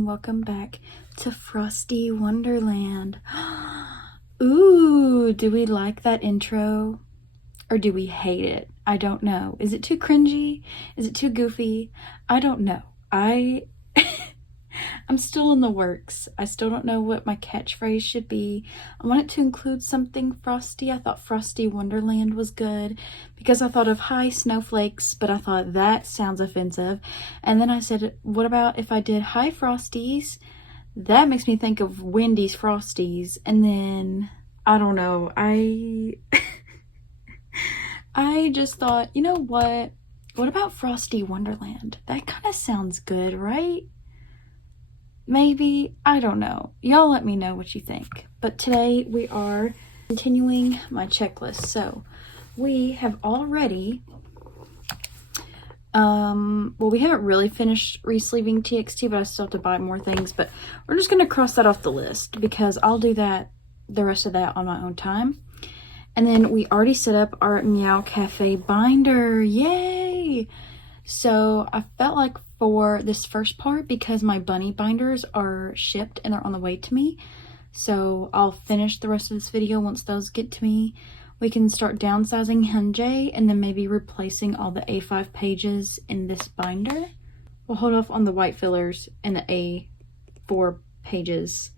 and welcome back to Frosty Wonderland. Ooh, do we like that intro or do we hate it? I don't know. Is it too cringy? Is it too goofy? I don't know. I'm still in the works. I still don't know what my catchphrase should be. I want it to include something frosty. I thought Frosty Wonderland was good because I thought of hi snowflakes, but I thought that sounds offensive. And then I said, what about if I did hi Frosties? That makes me think of Wendy's Frosties. And then, I don't know, I just thought, you know what? What about Frosty Wonderland? That kind of sounds good, right? Maybe, I don't know. Y'all let me know what you think. But today we are continuing my checklist. So we have already, well, we haven't really finished Resleeving TXT, but I still have to buy more things. But we're just going to cross that off the list because I'll do that, the rest of that on my own time. And then we already set up our Meow Cafe binder. Yay! So I felt like for this first part, because my bunny binders are shipped and they're on the way to me, so I'll finish the rest of this video once those get to me. We can start downsizing Hyunjae and then maybe replacing all the A5 pages in this binder. We'll hold off on the white fillers and the A4 pages,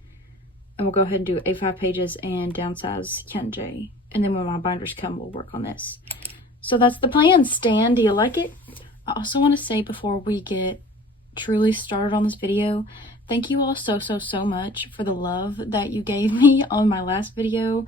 and we'll go ahead and do A5 pages and downsize Hyunjae. And then when my binders come, we'll work on this. So that's the plan. Stan, do you like it? I also want to say before we get truly started on this video, thank you all so much for the love that you gave me on my last video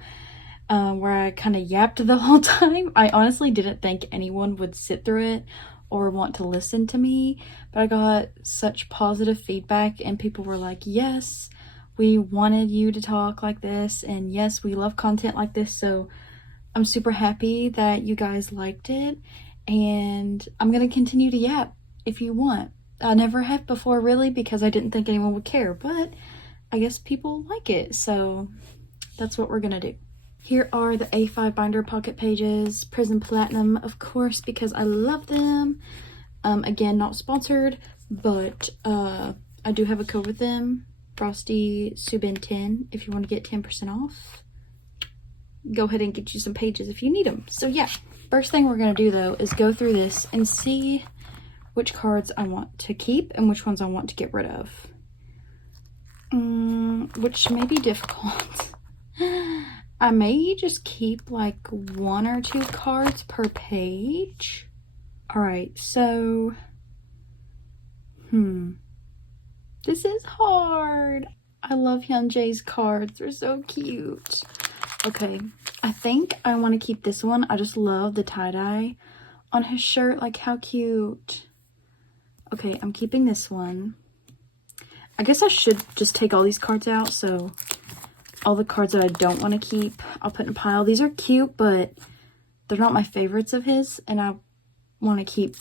where I kind of yapped the whole time. I honestly didn't think anyone would sit through it or want to listen to me, but I got such positive feedback and people were like, yes, we wanted you to talk like this, and yes, we love content like this. So I'm super happy that you guys liked it. And I'm going to continue to yap if you want. I never have before, really, because I didn't think anyone would care, but I guess people like it, so that's what we're going to do. Here are the A5 binder pocket pages, Prism Platinum, of course, because I love them. Again, not sponsored, but I do have a code with them, Frosty Subin 10, if you want to get 10% off. Go ahead and get you some pages if you need them. So yeah. First thing we're going to do though is go through this and see which cards I want to keep and which ones I want to get rid of. Which may be difficult. I may just keep like 1 or 2 cards per page. Alright, so this is hard. I love Hyunjae's cards. They're so cute. Okay, I think I want to keep this one. I just love the tie-dye on his shirt. Like, how cute. Okay, I'm keeping this one. I guess I should just take all these cards out. So all the cards that I don't want to keep, I'll put in a pile. These are cute, but they're not my favorites of his. And I want to keep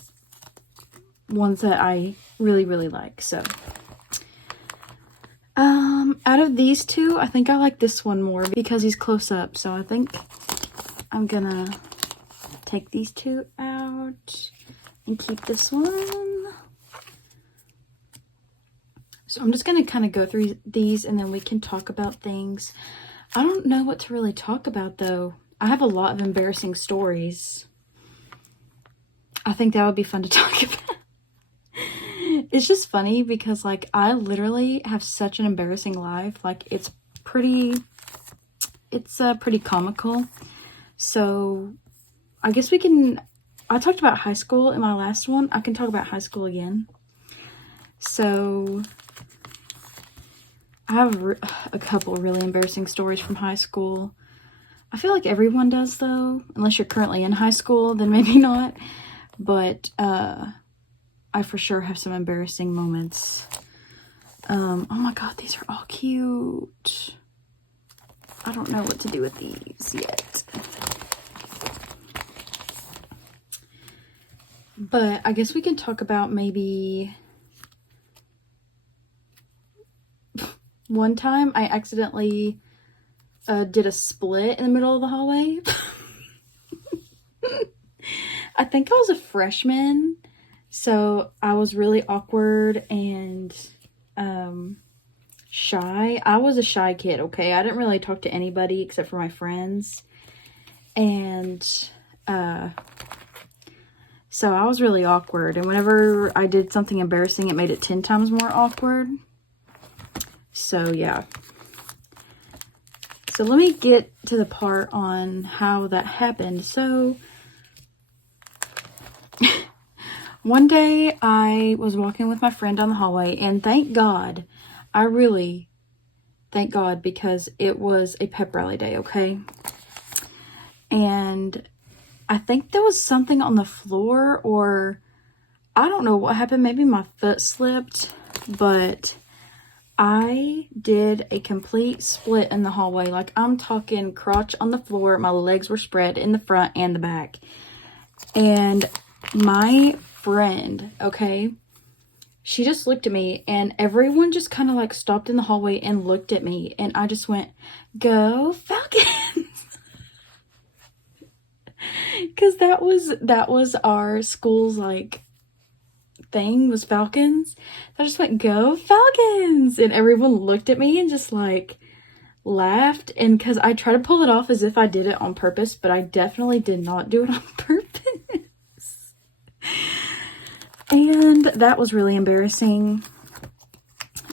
ones that I really like. So out of these two, I think I like this one more because he's close up. So I think I'm gonna take these two out and keep this one. So I'm just gonna kind of go through these and then we can talk about things. I don't know what to really talk about though. I have a lot of embarrassing stories. I think that would be fun to talk about. It's just funny because like I literally have such an embarrassing life. Like it's pretty comical. So I guess I talked about high school in my last one. I can talk about high school again. So I have a couple really embarrassing stories from high school. I feel like everyone does though, unless you're currently in high school, then maybe not. But I for sure have some embarrassing moments. Oh my god, these are all cute. I don't know what to do with these yet. But I guess we can talk about maybe one time I accidentally did a split in the middle of the hallway. I think I was a freshman. So I was really awkward and shy. I was a shy kid, okay? I didn't really talk to anybody except for my friends. And so I was really awkward. And whenever I did something embarrassing, it made it 10 times more awkward. So yeah. So let me get to the part on how that happened. So one day I was walking with my friend down the hallway, and thank God, I really thank God, because it was a pep rally day, okay? And I think there was something on the floor, or I don't know what happened. Maybe my foot slipped, but I did a complete split in the hallway. Like, I'm talking crotch on the floor. My legs were spread in the front and the back. And my friend, okay, she just looked at me, and everyone just kind of like stopped in the hallway and looked at me, and I just went, "Go Falcons!" Because that was our school's like thing, was Falcons. I just went, "Go Falcons!" And everyone looked at me and just like laughed. And because I tried to pull it off as if I did it on purpose, but I definitely did not do it on purpose. And that was really embarrassing.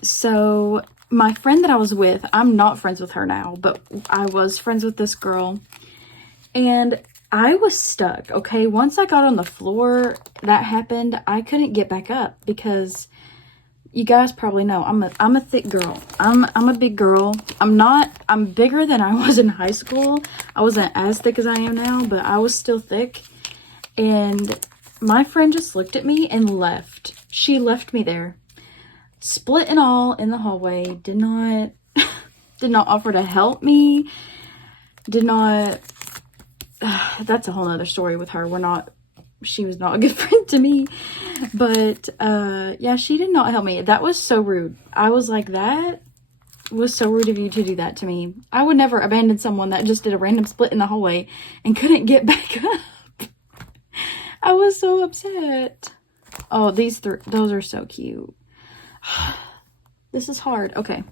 So my friend that I was with, I'm not friends with her now, but I was friends with this girl, and I was stuck, okay? Once I got on the floor, that happened. I couldn't get back up, because you guys probably know I'm a thick girl. I'm a big girl. I'm bigger than I was in high school. I wasn't as thick as I am now, but I was still thick. And my friend just looked at me and left. She left me there, split and all, in the hallway. Did not offer to help me. Did not. That's a whole nother story with her. She was not a good friend to me. But yeah, she did not help me. That was so rude. I was like, that was so rude of you to do that to me. I would never abandon someone that just did a random split in the hallway and couldn't get back up. I was so upset. Oh, those are so cute. This is hard. Okay.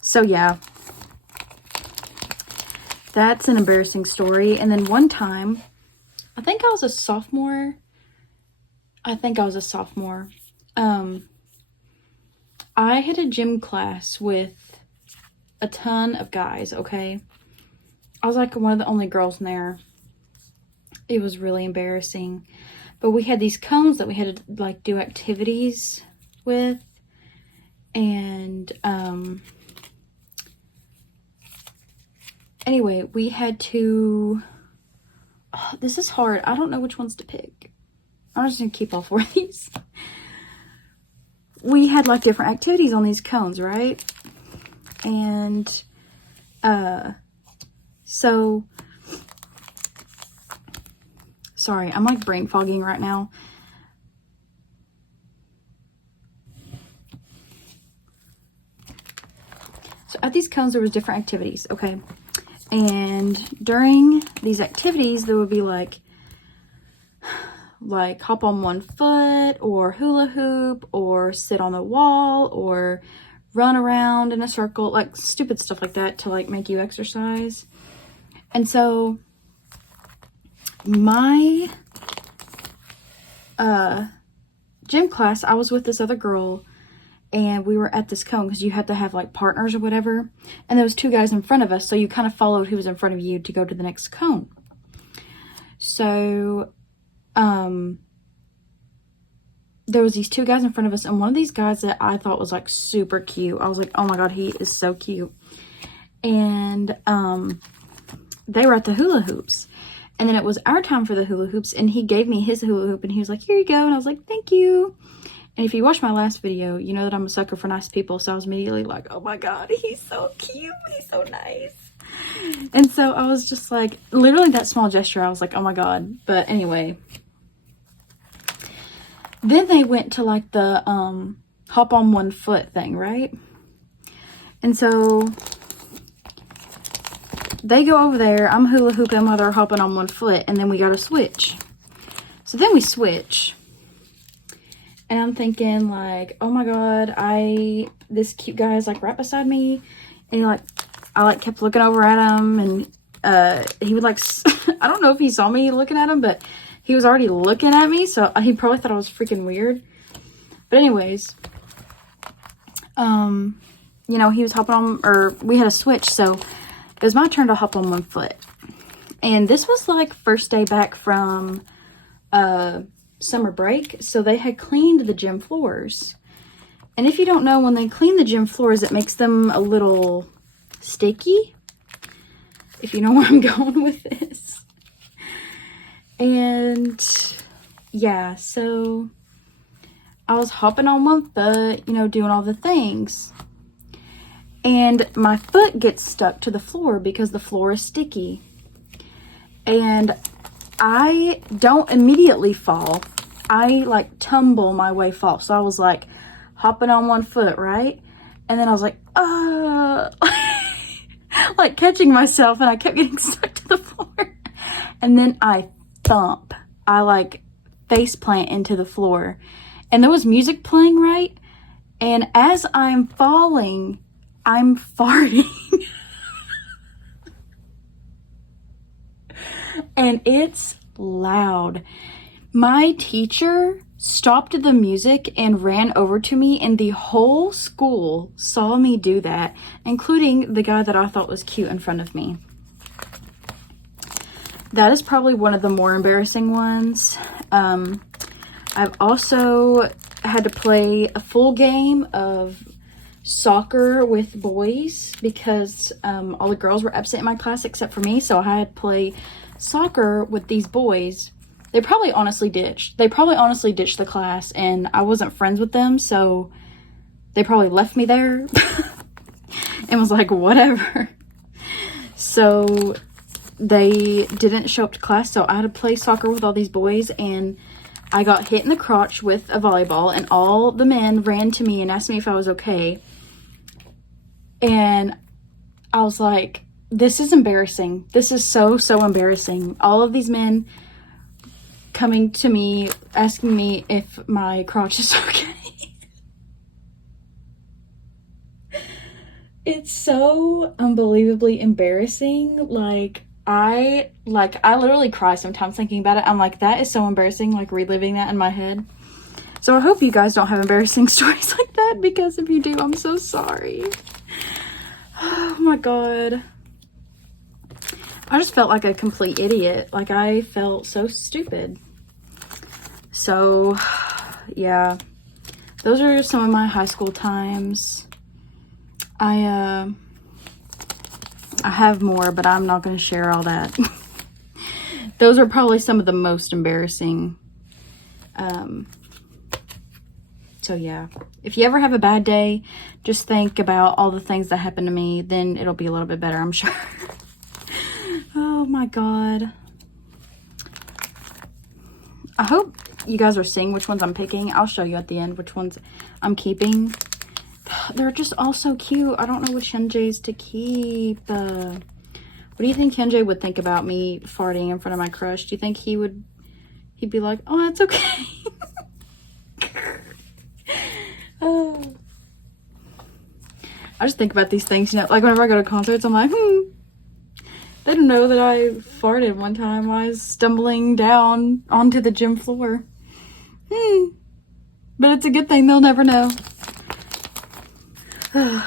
So yeah. That's an embarrassing story. And then one time, I think I was a sophomore. I had a gym class with a ton of guys, okay? I was like one of the only girls in there. It was really embarrassing. But we had these cones that we had to like do activities with. And anyway, we had to, this is hard. I don't know which ones to pick. I'm just gonna keep all 4 of these. We had like different activities on these cones, right? And so sorry, I'm like brain fogging right now. So at these cones, there was different activities, okay? And during these activities, there would be like hop on one foot, or hula hoop, or sit on the wall, or run around in a circle, like stupid stuff like that to like make you exercise. And so my gym class, I was with this other girl, and we were at this cone because you had to have like partners or whatever. And there was 2 guys in front of us, so you kind of followed who was in front of you to go to the next cone. So there was these 2 guys in front of us, and one of these guys that I thought was like super cute. I was like, oh my God, he is so cute. And they were at the hula hoops. And then it was our time for the hula hoops, and he gave me his hula hoop, and he was like, here you go. And I was like, thank you. And if you watched my last video, you know that I'm a sucker for nice people. So I was immediately like, oh my God, he's so cute. He's so nice. And so I was just like, literally that small gesture, I was like, oh my God. But anyway, then they went to like the hop on one foot thing, right? And so they go over there. I'm hula hooping while they're hopping on one foot, and then we got to switch. So then we switch. And I'm thinking like, oh my God, this cute guy is like right beside me. And I like kept looking over at him, and he would like, I don't know if he saw me looking at him, but he was already looking at me. So he probably thought I was freaking weird. But anyways, you know, he was hopping on, or we had a switch. So it was my turn to hop on one foot. And this was like first day back from, summer break, so they had cleaned the gym floors. And if you don't know, when they clean the gym floors, it makes them a little sticky, if you know where I'm going with this. And yeah, so I was hopping on one foot, you know, doing all the things, and my foot gets stuck to the floor because the floor is sticky. And I don't immediately fall. I like tumble my way fall. So I was like hopping on one foot, right? And then I was like, like catching myself, and I kept getting stuck to the floor. And then I like face plant into the floor. And there was music playing, right? And as I'm falling, I'm farting. And it's loud. My teacher stopped the music and ran over to me, and the whole school saw me do that, including the guy that I thought was cute in front of me. That is probably one of the more embarrassing ones. I've also had to play a full game of soccer with boys because all the girls were absent in my class except for me, so I had to play soccer with these boys. They probably honestly ditched the class, and I wasn't friends with them, so they probably left me there and was like, whatever. So they didn't show up to class, so I had to play soccer with all these boys, and I got hit in the crotch with a volleyball, and all the men ran to me and asked me if I was okay. And I was like, this is embarrassing. This is so embarrassing. All of these men coming to me, asking me if my crotch is okay. It's so unbelievably embarrassing. I literally cry sometimes thinking about it. I'm like, that is so embarrassing, like reliving that in my head. So I hope you guys don't have embarrassing stories like that, because if you do, I'm so sorry. Oh my God. I just felt like a complete idiot. Like, I felt so stupid. So, yeah. Those are some of my high school times. I have more, but I'm not going to share all that. Those are probably some of the most embarrassing. So, yeah. If you ever have a bad day, just think about all the things that happened to me. Then it'll be a little bit better, I'm sure. Oh my God. I hope you guys are seeing which ones I'm picking. I'll show you at the end which ones I'm keeping. They're just all so cute. I don't know which Hyunjae's to keep. What do you think Hyunjae would think about me farting in front of my crush? Do you think he'd be like, oh, that's okay? Oh. I just think about these things, you know, like whenever I go to concerts, I'm like, they don't know that I farted one time while I was stumbling down onto the gym floor. But it's a good thing they'll never know.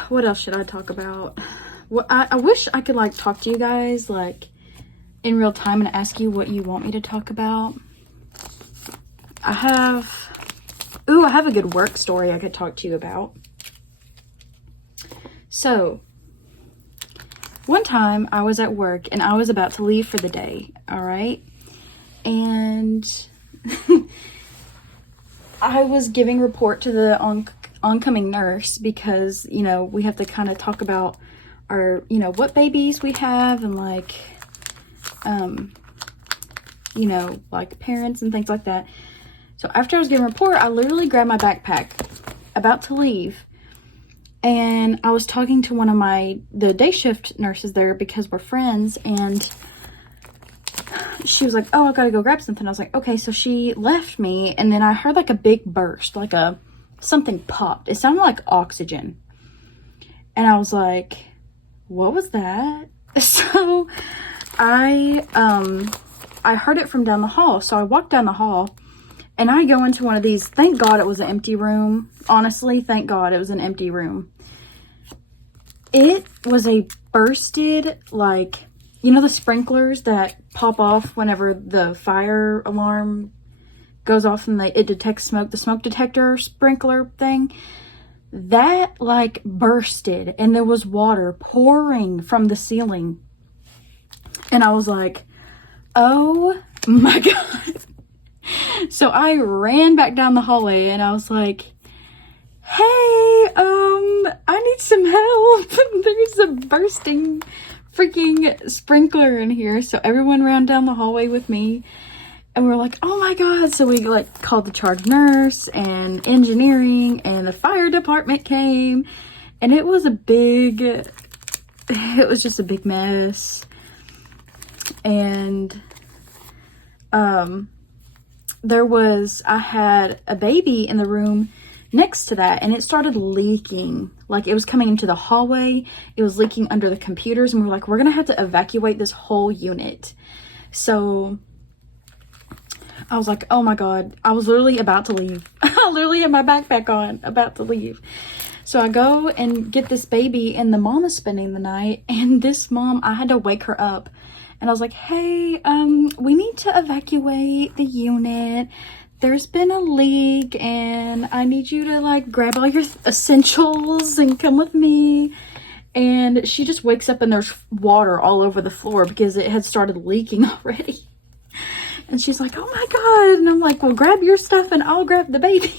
What else should I talk about? Well, I wish I could like talk to you guys like in real time and ask you what you want me to talk about. I have a good work story I could talk to you about. So, one time I was at work and I was about to leave for the day, all right? And I was giving report to the oncoming nurse because, you know, we have to kind of talk about our, you know, what babies we have and like, you know, like parents and things like that. So after I was giving report, I literally grabbed my backpack about to leave. And I was talking to one of the day shift nurses there because we're friends. And she was like, oh, I gotta go grab something. I was like, okay. So she left me, and then I heard like a big burst, like something popped. It sounded like oxygen. And I was like, what was that? So I heard it from down the hall. So I walked down the hall, and I go into one of these. Thank God it was an empty room. Honestly, thank God it was an empty room. It was a bursted, like, you know the sprinklers that pop off whenever the fire alarm goes off and it detects smoke, the smoke detector sprinkler thing? That, like, bursted, and there was water pouring from the ceiling. And I was like, oh my God. So I ran back down the hallway, and I was like, hey, I need some help. There's a bursting freaking sprinkler in here. So everyone ran down the hallway with me, and we were like, oh my God. So we like called the charge nurse and engineering, and the fire department came, and it was just a big mess. And I had a baby in the room next to that, and it started leaking. Like, it was coming into the hallway, it was leaking under the computers, and we're like, we're gonna have to evacuate this whole unit. So I was like, oh my God, I was literally about to leave. I literally had my backpack on, about to leave. So I go and get this baby, and the mom is spending the night, and this mom, I had to wake her up, and I was like, hey, we need to evacuate the unit. There's been a leak, and I need you to like grab all your essentials and come with me. And she just wakes up, and there's water all over the floor because it had started leaking already. And she's like, oh my God. And I'm like, well, grab your stuff and I'll grab the baby.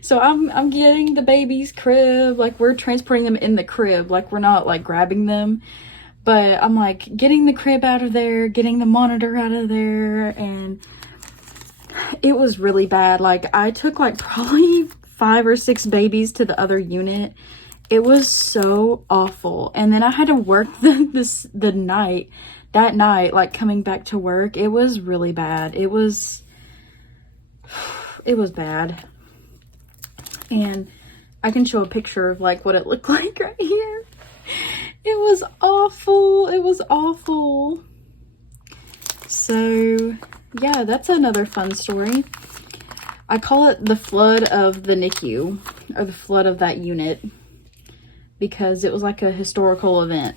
So I'm getting the baby's crib. Like, we're transporting them in the crib. Like, we're not like grabbing them. But I'm like getting the crib out of there, getting the monitor out of there, and it was really bad. Like, I took like probably 5 or 6 babies to the other unit. It was so awful. And then I had to work that night, like coming back to work. It was really bad. It was bad. And I can show a picture of like what it looked like right here. It was awful. It was awful. So yeah, that's another fun story. I call it the flood of the NICU, or the flood of that unit, because it was like a historical event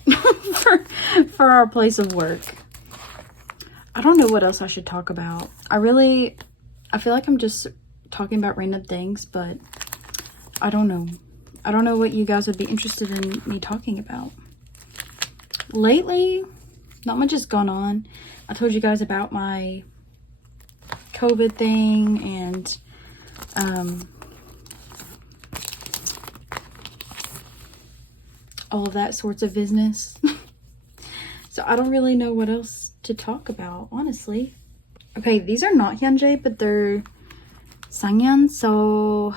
for our place of work. I don't know what else I should talk about. I feel like I'm just talking about random things, but I don't know. I don't know what you guys would be interested in me talking about. Lately, not much has gone on. I told you guys about my COVID thing and all of that sorts of business. So I don't really know what else to talk about, honestly. Okay, these are not Hyunjae, but they're Sangyeon, so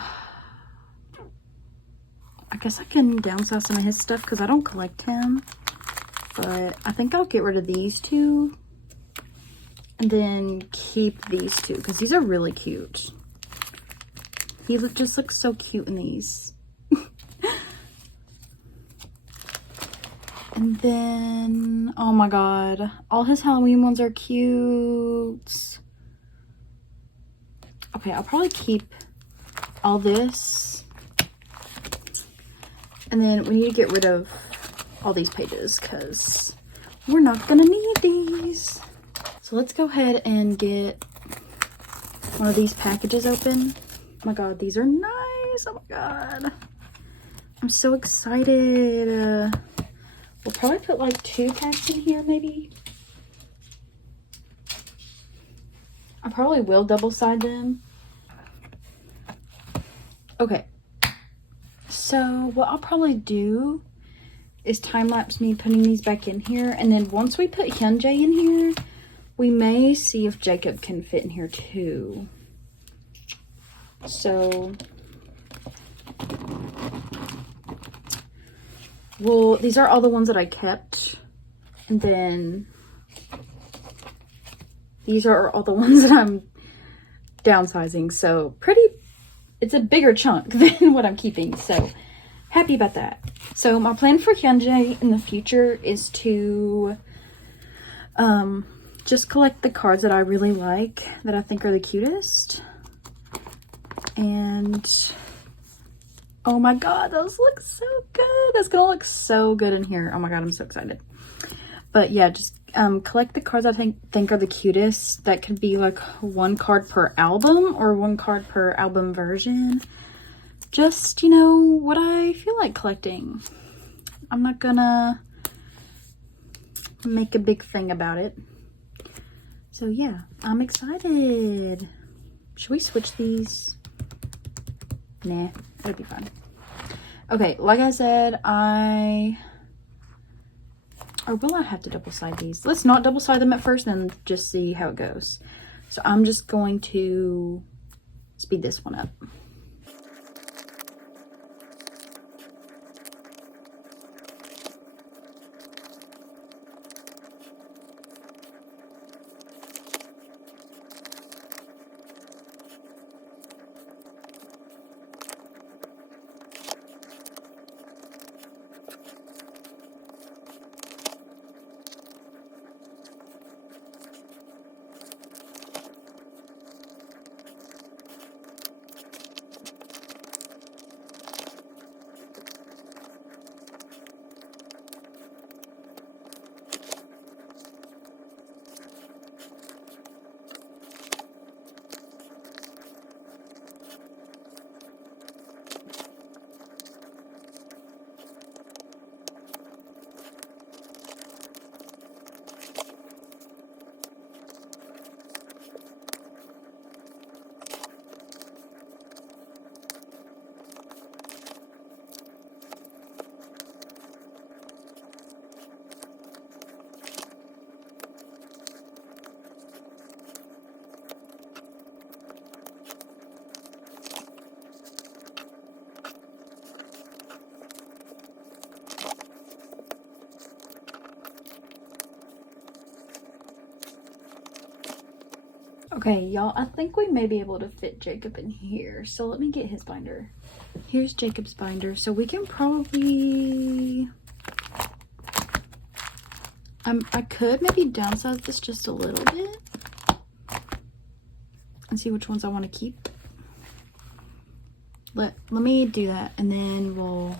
I guess I can downsize some of his stuff because I don't collect him. But I think I'll get rid of these two and then keep these two because these are really cute. He just looks so cute in these. And then, oh my God, all his Halloween ones are cute. Okay, I'll probably keep all this. And then we need to get rid of all these pages because we're not gonna need these. So let's go ahead and get one of these packages open. Oh my God, these are nice. Oh my God, I'm so excited. We'll probably put like 2 packs in here, maybe. I probably will double side them. Okay, so what I'll probably do is time lapse me putting these back in here, and then once we put Hyunjae in here, we may see if Jacob can fit in here too. So well, these are all the ones that I kept, and then These are all the ones that I'm downsizing. So it's a bigger chunk than what I'm keeping. So happy about that. So my plan for Hyunjae in the future is to just collect the cards that I really like, that I think are the cutest. And oh my god, those look so good. That's gonna look so good in here. Oh my god, I'm so excited. But yeah, just collect the cards I think are the cutest. That could be like 1 card per album or 1 card per album version. Just, you know, what I feel like collecting. I'm not gonna make a big thing about it. So yeah, I'm excited. Should we switch these? Nah, it'll be fine. Okay, like I said, or will I have to double side these? Let's not double side them at first and then just see how it goes. So I'm just going to speed this one up. Okay, y'all, I think we may be able to fit Jacob in here. So let me get his binder. Here's Jacob's binder. So we can probably... I could maybe downsize this just a little bit. And see which ones I want to keep. Let me do that, and then we'll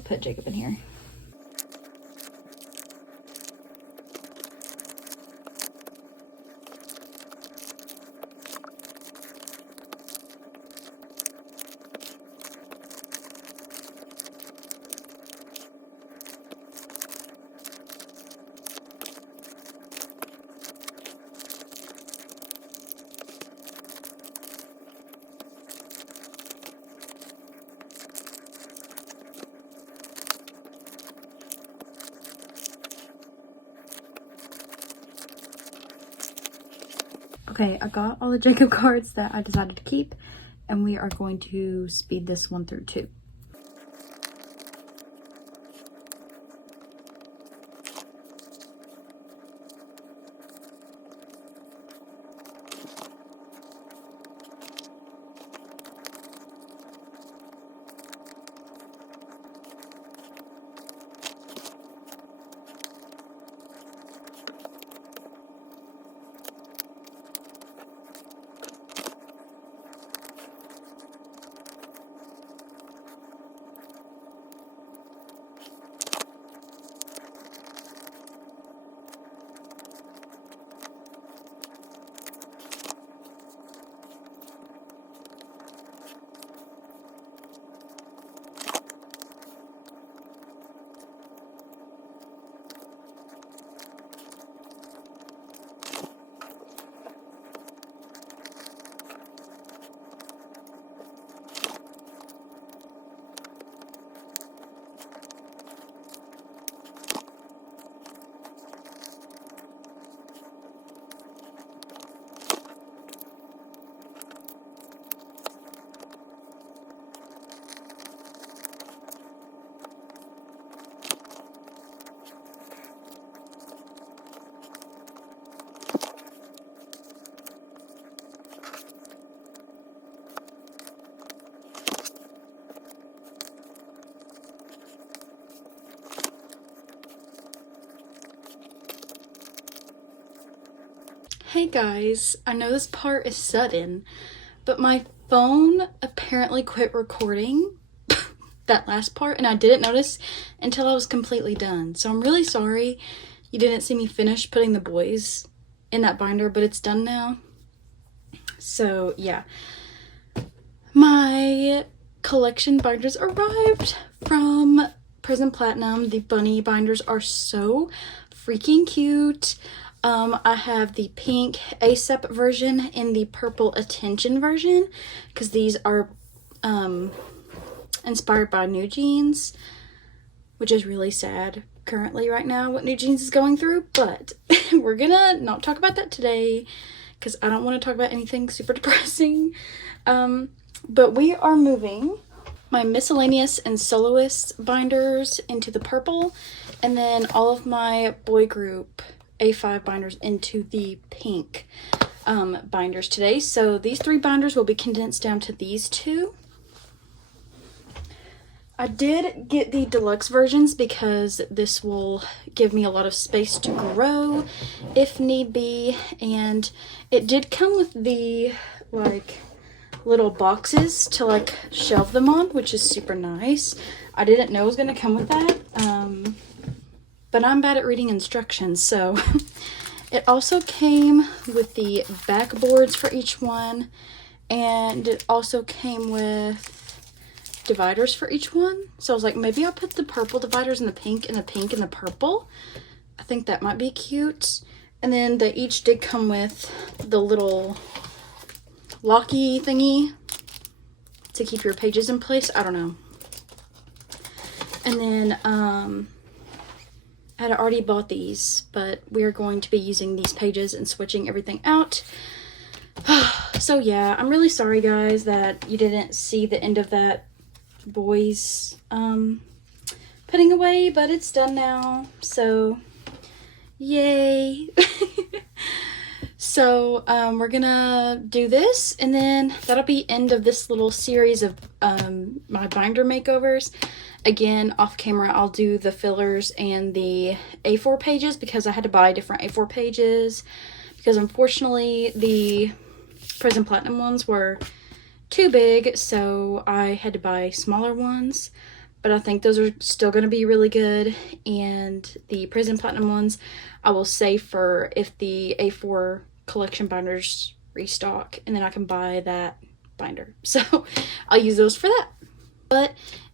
put Jacob in here. Okay, I got all the Jacob cards that I decided to keep, and we are going to speed this one through too. Hey guys, I know this part is sudden, but my phone apparently quit recording that last part, and I didn't notice until I was completely done. So I'm really sorry you didn't see me finish putting the Boyz in that binder, but it's done now. So yeah, my collection binders arrived from Prism Platinum. The bunny binders are so freaking cute. I have the pink ASAP version and the purple Attention version because these are inspired by New Jeans, which is really sad currently right now what New Jeans is going through, but we're gonna not talk about that today because I don't want to talk about anything super depressing. But we are moving my miscellaneous and soloist binders into the purple, and then all of my boy group A5 binders into the pink binders today. So these 3 binders will be condensed down to these 2. I did get the deluxe versions because this will give me a lot of space to grow if need be, and it did come with the like little boxes to like shelve them on, which is super nice. I didn't know it was gonna come with that, but I'm bad at reading instructions, so it also came with the backboards for each one, and it also came with dividers for each one. So I was like, maybe I'll put the purple dividers in the pink and the pink in the purple. I think that might be cute. And then they each did come with the little locky thingy to keep your pages in place. I don't know. And then I had already bought these, but we are going to be using these pages and switching everything out. So yeah, I'm really sorry guys that you didn't see the end of that Boyz putting away, but it's done now, so yay. So we're gonna do this, and then that'll be end of this little series of my binder makeovers. Again, off camera I'll do the fillers and the A4 pages because I had to buy different A4 pages because unfortunately the Prism Platinum ones were too big, so I had to buy smaller ones, but I think those are still going to be really good. And the Prism Platinum ones I will save for if the A4 collection binders restock, and then I can buy that binder, so I'll use those for that. But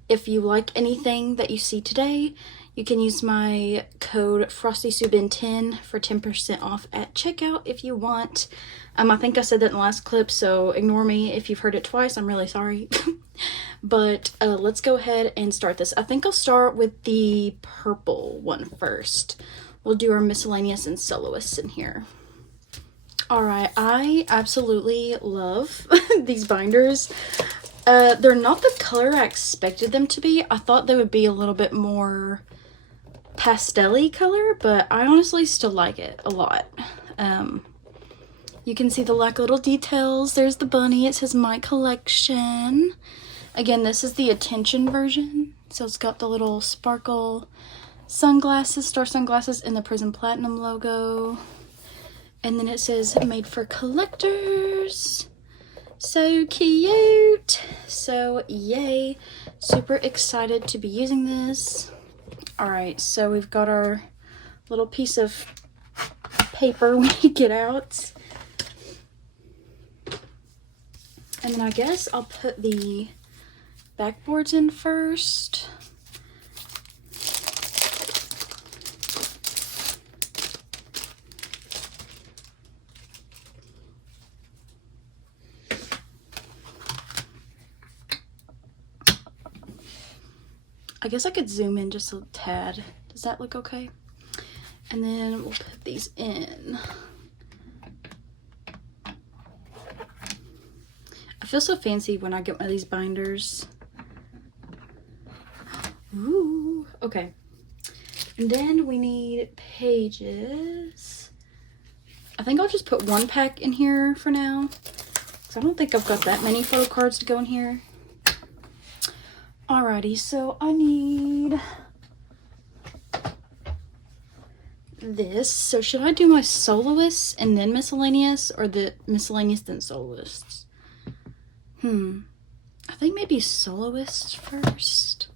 if you like anything that you see today, you can use my code FrostySubin10 for 10% off at checkout if you want. I think I said that in the last clip, so ignore me if you've heard it twice. I'm really sorry. But let's go ahead and start this. I think I'll start with the purple one first. We'll do our miscellaneous and soloists in here. Alright, I absolutely love these binders. They're not the color I expected them to be. I thought they would be a little bit more pastel-y color, but I honestly still like it a lot. You can see the like little details. There's the bunny. It says my collection. Again, this is the Attention version. So it's got the little sparkle sunglasses, star sunglasses, and the Prism Platinum logo. And then it says made for collectors. So cute. So yay. Super excited to be using this. Alright, so we've got our little piece of paper we get out. And then I guess I'll put the backboards in first. I guess I could zoom in just a tad. Does that look okay? And then we'll put these in. I feel so fancy when I get one of these binders. Ooh, okay. And then we need pages. I think I'll just put 1 pack in here for now, because I don't think I've got that many photo cards to go in here. Alrighty, so I need this. So should I do my soloists and then miscellaneous, or the miscellaneous then soloists? I think maybe soloists first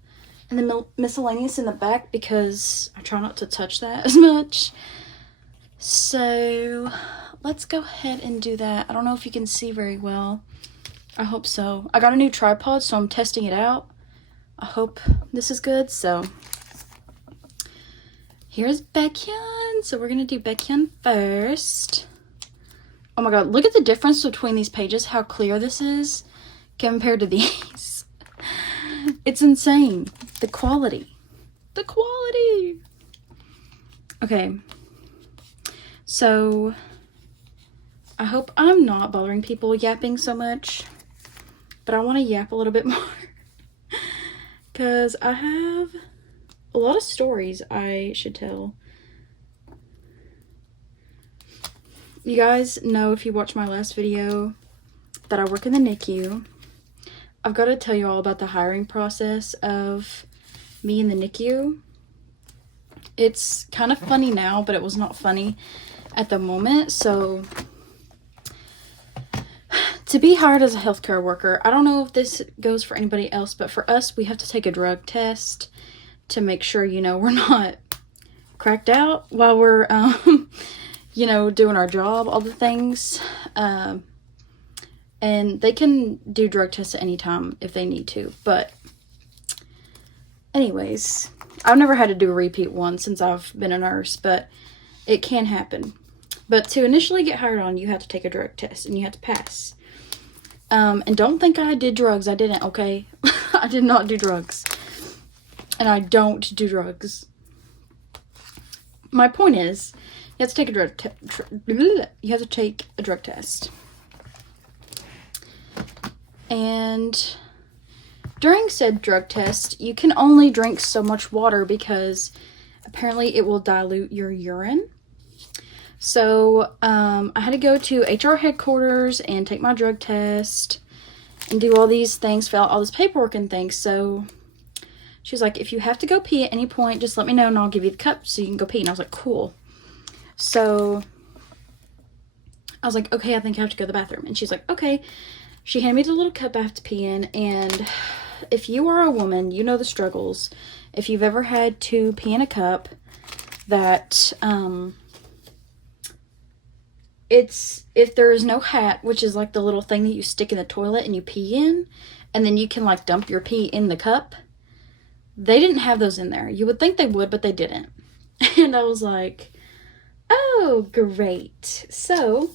and then miscellaneous in the back, because I try not to touch that as much. So let's go ahead and do that. I don't know if you can see very well. I hope so. I got a new tripod, so I'm testing it out. I hope this is good. So here's Baekhyun. So we're gonna do Baekhyun first. Oh my god, look at the difference between these pages, how clear this is compared to these. It's insane. The quality. The quality. Okay. So I hope I'm not bothering people yapping so much, but I want to yap a little bit more because I have a lot of stories I should tell. You guys know, if you watched my last video, that I work in the NICU. I've got to tell you all about the hiring process of me in the NICU. It's kind of funny now, but it was not funny at the moment. So to be hired as a healthcare worker, I don't know if this goes for anybody else, but for us, we have to take a drug test to make sure, you know, we're not cracked out while we're, you know, doing our job, all the things. And they can do drug tests at any time if they need to. But anyways, I've never had to do a repeat one since I've been a nurse, but it can happen. But to initially get hired on, you have to take a drug test and you have to pass. And don't think I did drugs. I didn't, okay? I did not do drugs. And I don't do drugs. My point is, you have to take a drug test. And during said drug test, you can only drink so much water because apparently it will dilute your urine. So I had to go to HR headquarters and take my drug test and do all these things, fill out all this paperwork and things. So she was like, if you have to go pee at any point, just let me know and I'll give you the cup so you can go pee. And I was like, cool. So I was like, okay, I think I have to go to the bathroom. And she's like, okay. She handed me the little cup I have to pee in, and if you are a woman, you know the struggles. If you've ever had to pee in a cup, that if there is no hat, which is like the little thing that you stick in the toilet and you pee in, and then you can like dump your pee in the cup. They didn't have those in there. You would think they would, but they didn't. And I was like, oh, great. So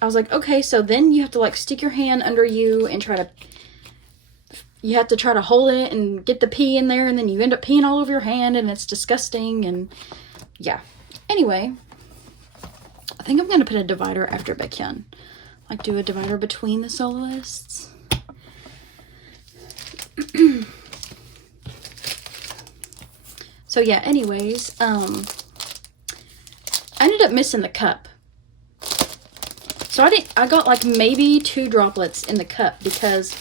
I was like, okay, so then you have to like stick your hand under you and you have to try to hold it and get the pee in there, and then you end up peeing all over your hand and it's disgusting. And yeah, anyway, I think I'm going to put a divider after Baekhyun. Like do a divider between the soloists. So yeah, anyways, I ended up missing the cup. So I got like maybe 2 droplets in the cup because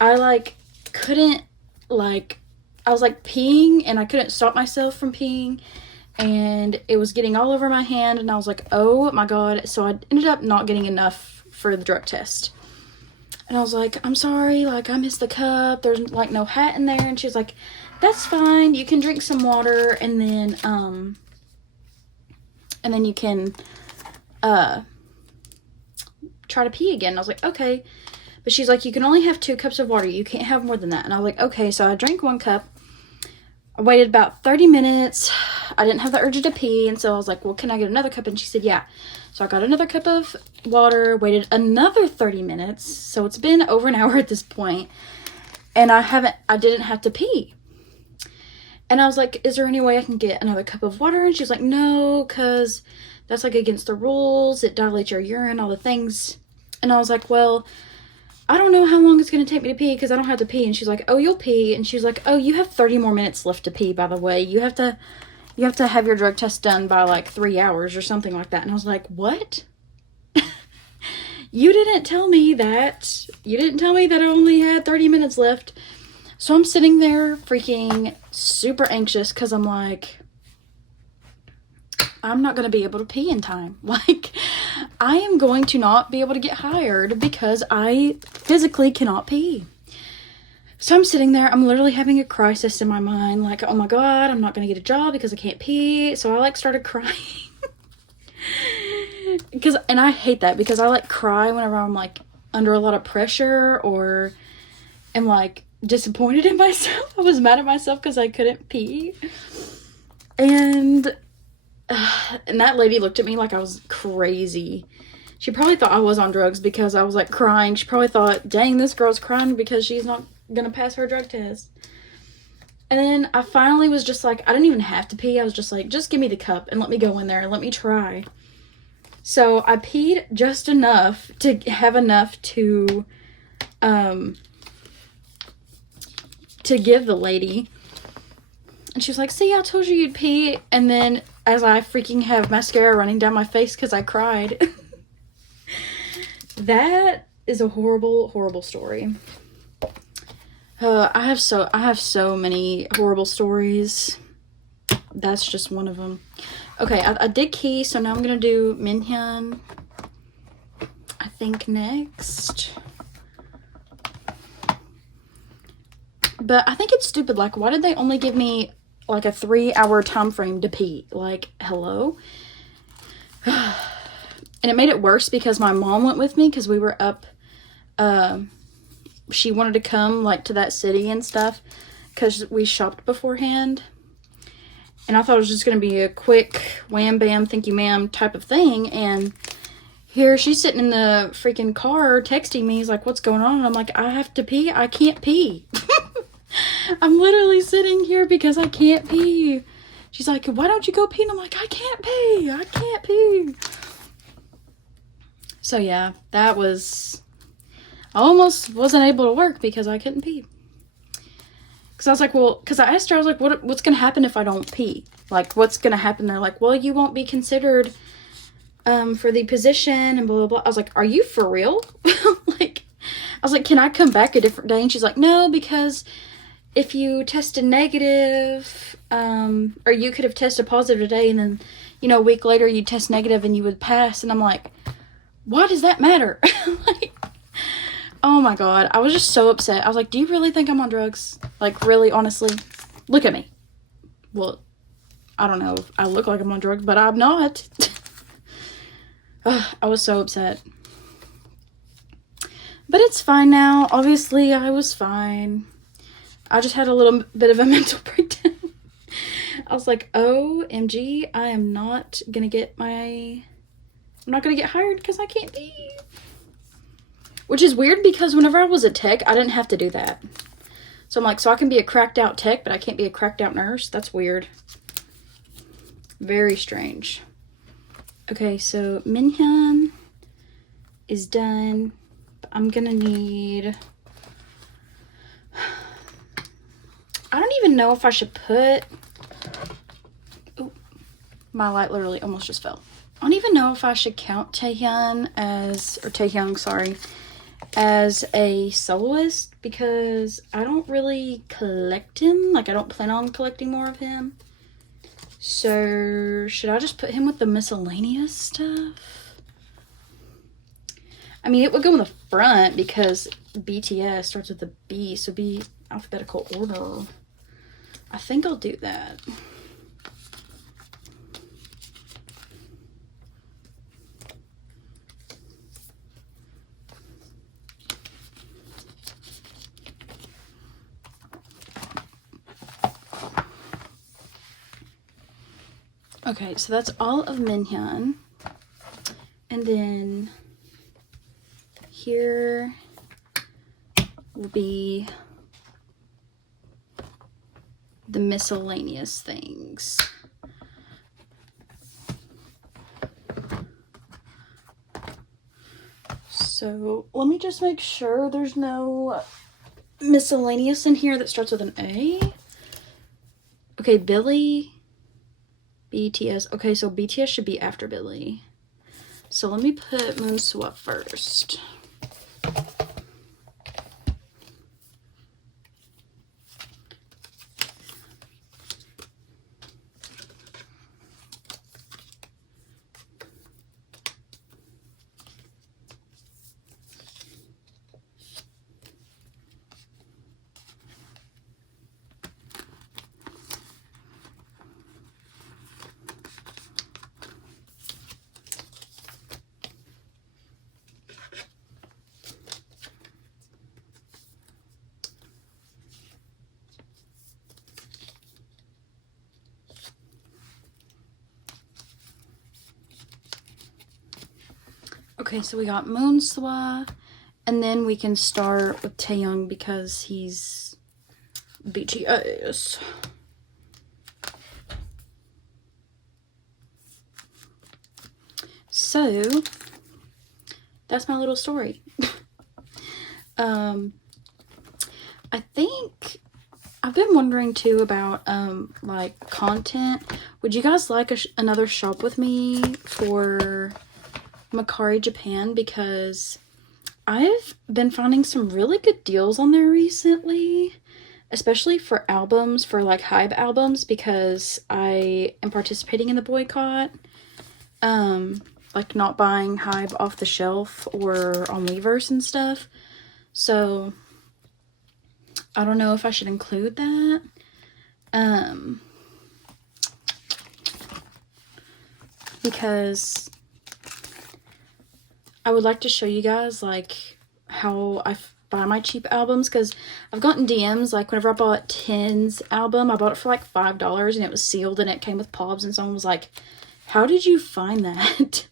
I like couldn't like, I was like peeing and I couldn't stop myself from peeing, and it was getting all over my hand, and I was like, oh my god. So I ended up not getting enough for the drug test. And I was like, I'm sorry, like I missed the cup. There's like no hat in there. And she was like, that's fine. You can drink some water and then you can try to pee again. And I was like, okay. But she's like, you can only have 2 cups of water. You can't have more than that. And I was like, okay. So I drank 1 cup. I waited about 30 minutes. I didn't have the urge to pee. And so I was like, well, can I get another cup? And she said, yeah. So I got another cup of water, waited another 30 minutes. So it's been over an hour at this point. And I didn't have to pee. And I was like, is there any way I can get another cup of water? And she's like, no, because that's like against the rules. It dilates your urine, all the things. And I was like, well, I don't know how long it's going to take me to pee because I don't have to pee. And she's like, oh, you'll pee. And she's like, oh, you have 30 more minutes left to pee, by the way. You have to have your drug test done by like 3 hours or something like that. And I was like, what? You didn't tell me that. You didn't tell me that I only had 30 minutes left. So I'm sitting there freaking super anxious because I'm like, I'm not going to be able to pee in time. Like, I am going to not be able to get hired because I physically cannot pee. So I'm sitting there, I'm literally having a crisis in my mind, like, oh my god, I'm not going to get a job because I can't pee. So I like started crying. And I hate that because I like cry whenever I'm like under a lot of pressure or am like disappointed in myself. I was mad at myself because I couldn't pee. And that lady looked at me like I was crazy. She probably thought I was on drugs because I was like crying. She probably thought, dang, this girl's crying because she's not gonna pass her drug test. And then I finally was just like, I didn't even have to pee. I was just like, just give me the cup and let me go in there and let me try. So I peed just enough to have enough to give the lady. And she was like, see, I told you you'd pee. And then as I freaking have mascara running down my face because I cried. That is a horrible, horrible story. I have so many horrible stories. That's just one of them. Okay, I did Key, so now I'm gonna do Minhyun, I think, next. But I think it's stupid. Like, why did they only give me like a 3-hour time frame to pee? Like, hello? And it made it worse because my mom went with me because we were up. She wanted to come like to that city and stuff because we shopped beforehand. And I thought it was just going to be a quick wham bam thank you ma'am type of thing. And here she's sitting in the freaking car texting me. He's like, what's going on? And I'm like, I have to pee. I can't pee. I'm literally sitting here because I can't pee. She's like, why don't you go pee? And I'm like, I can't pee. I can't pee. So yeah, that was... I almost wasn't able to work because I couldn't pee. Because I was like, well, because I asked her, I was like, what's going to happen if I don't pee? Like, what's going to happen? They're like, well, you won't be considered for the position and blah, blah, blah. I was like, are you for real? Like, I was like, can I come back a different day? And she's like, no, because if you tested negative, or you could have tested positive today and then, you know, a week later you test negative and you would pass. And I'm like, why does that matter? Like, oh my god, I was just so upset. I was like, do you really think I'm on drugs? Like, really, honestly? Look at me. Well, I don't know if I look like I'm on drugs, but I'm not. I was so upset. But it's fine now. Obviously, I was fine. I just had a little bit of a mental breakdown. I was like, OMG, I am not gonna get I'm not gonna get hired because I can't pee. Which is weird because whenever I was a tech, I didn't have to do that. So I'm like, so I can be a cracked out tech, but I can't be a cracked out nurse? That's weird. Very strange. Okay, so Minhyun is done. I'm gonna need... I don't even know if I should put... Oh, my light literally almost just fell. I don't even know if I should count Taehyung as a soloist because I don't really collect him. Like, I don't plan on collecting more of him. So, should I just put him with the miscellaneous stuff? I mean, it would go in the front because BTS starts with a B, so be alphabetical order. I think I'll do that. Okay, so that's all of Minhyun. And then here will be the miscellaneous things. So let me just make sure there's no miscellaneous in here that starts with an A. Okay, Billy, BTS. Okay, so BTS should be after Billy. So let me put Moonswa first. Okay, so we got Moonswa, and then we can start with Taeyoung because he's BTS. So that's my little story. I think I've been wondering too about like content. Would you guys like another shop with me for Mercari Japan? Because I've been finding some really good deals on there recently, especially for albums, for like Hybe albums, because I am participating in the boycott. Like not buying Hybe off the shelf or on Weverse and stuff. So I don't know if I should include that. Because I would like to show you guys like how I buy my cheap albums, because I've gotten DMs like whenever I bought Ten's album, I bought it for like $5 and it was sealed and it came with POBs, and someone was like, how did you find that?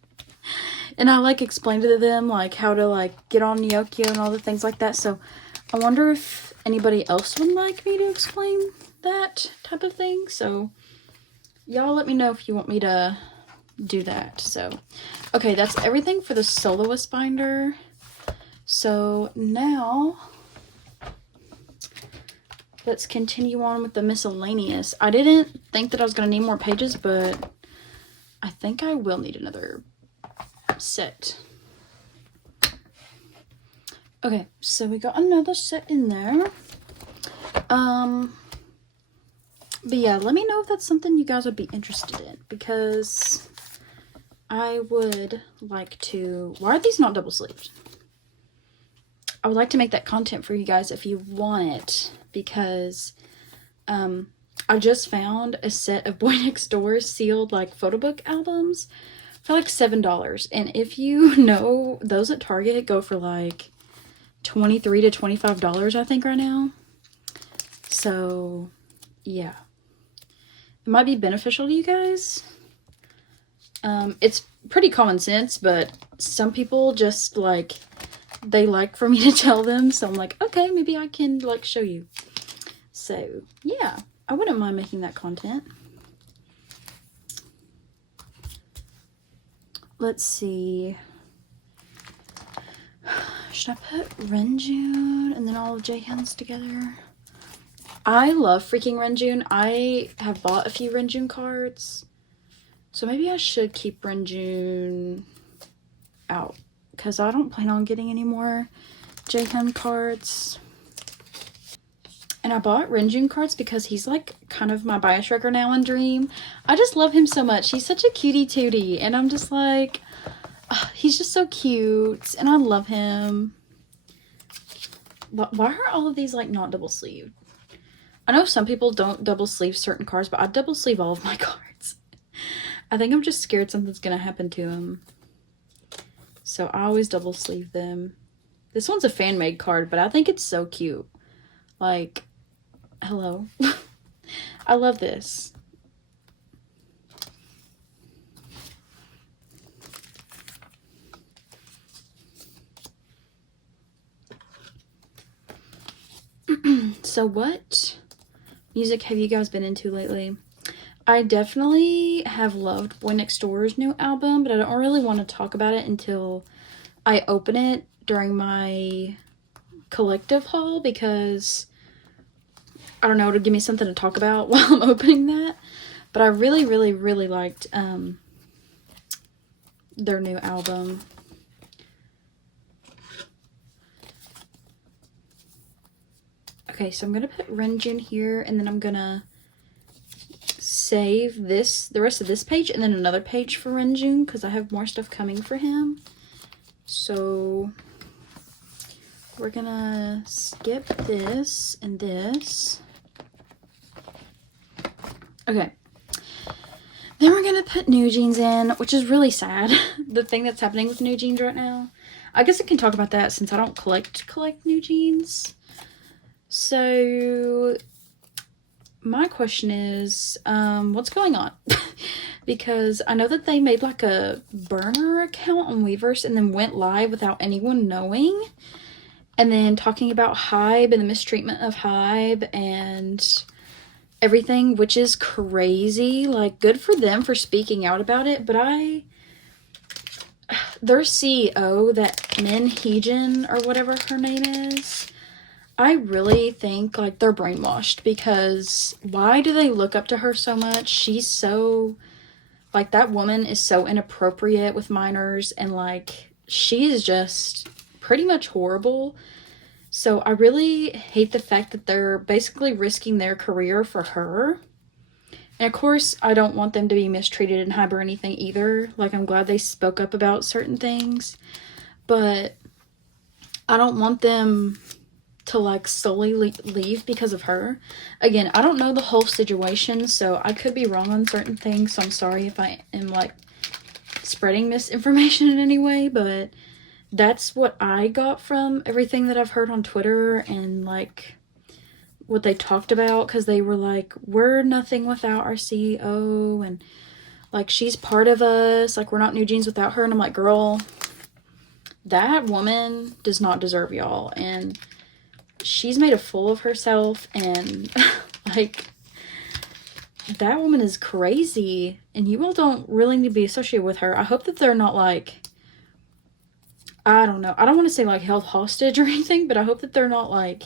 And I like explained to them like how to like get on Yokio and all the things like that. So I wonder if anybody else would like me to explain that type of thing. So y'all let me know if you want me to do that. So okay, that's everything for the Soloist binder. So now let's continue on with the miscellaneous. I didn't think that I was going to need more pages, but I think I will need another set. Okay, so we got another set in there. But yeah, let me know if that's something you guys would be interested in, because I would like to... Why are these not double sleeved? I would like to make that content for you guys if you want it, because I just found a set of Boy Next Door sealed like photo book albums for like $7. And if you know, those at Target go for like $23 to $25, I think, right now. So yeah, it might be beneficial to you guys. It's pretty common sense, but some people just like, they like for me to tell them. So I'm like, okay, maybe I can like show you. So yeah, I wouldn't mind making that content. Let's see. Should I put Renjun and then all of Jaehyun's together? I love freaking Renjun. I have bought a few Renjun cards. So maybe I should keep Renjun out, because I don't plan on getting any more Jaehyun cards. And I bought Renjun cards because he's like kind of my bias wrecker now in Dream. I just love him so much. He's such a cutie tootie. And I'm just like, oh, he's just so cute. And I love him. But why are all of these like not double sleeved? I know some people don't double sleeve certain cards, but I double sleeve all of my cards. I think I'm just scared something's going to happen to him. So I always double sleeve them. This one's a fan made card, but I think it's so cute. Like, hello. I love this. So what music have you guys been into lately? I definitely have loved Boy Next Door's new album, but I don't really want to talk about it until I open it during my collective haul, because I don't know, it'll give me something to talk about while I'm opening that. But I really, really, really liked their new album. Okay, so I'm going to put Renjun here, and then I'm going to save the rest of this page, and then another page for Renjun, because I have more stuff coming for him. So we're going to skip this and this. Okay. Then we're going to put New Jeans in, which is really sad. The thing that's happening with New Jeans right now. I guess I can talk about that since I don't collect New Jeans. So my question is, what's going on? because I know that they made like a burner account on Weverse and then went live without anyone knowing. And then talking about Hybe and the mistreatment of Hybe and everything, which is crazy. Like, good for them for speaking out about it. But their CEO, that Min Heejin or whatever her name is, I really think like they're brainwashed, because why do they look up to her so much? She's so, like, that woman is so inappropriate with minors, and like she is just pretty much horrible. So I really hate the fact that they're basically risking their career for her. And of course, I don't want them to be mistreated in Hybe or anything either. Like, I'm glad they spoke up about certain things, but I don't want them to like solely leave because of her. Again, I don't know the whole situation, so I could be wrong on certain things, so I'm sorry if I am like spreading misinformation in any way, but that's what I got from everything that I've heard on Twitter and like what they talked about, because they were like, we're nothing without our CEO, and like she's part of us, like we're not New Jeans without her. And I'm like, girl, that woman does not deserve y'all, and she's made a fool of herself, and like that woman is crazy, and you all don't really need to be associated with her. I hope that they're not like, I don't know, I don't want to say like held hostage or anything, but I hope that they're not like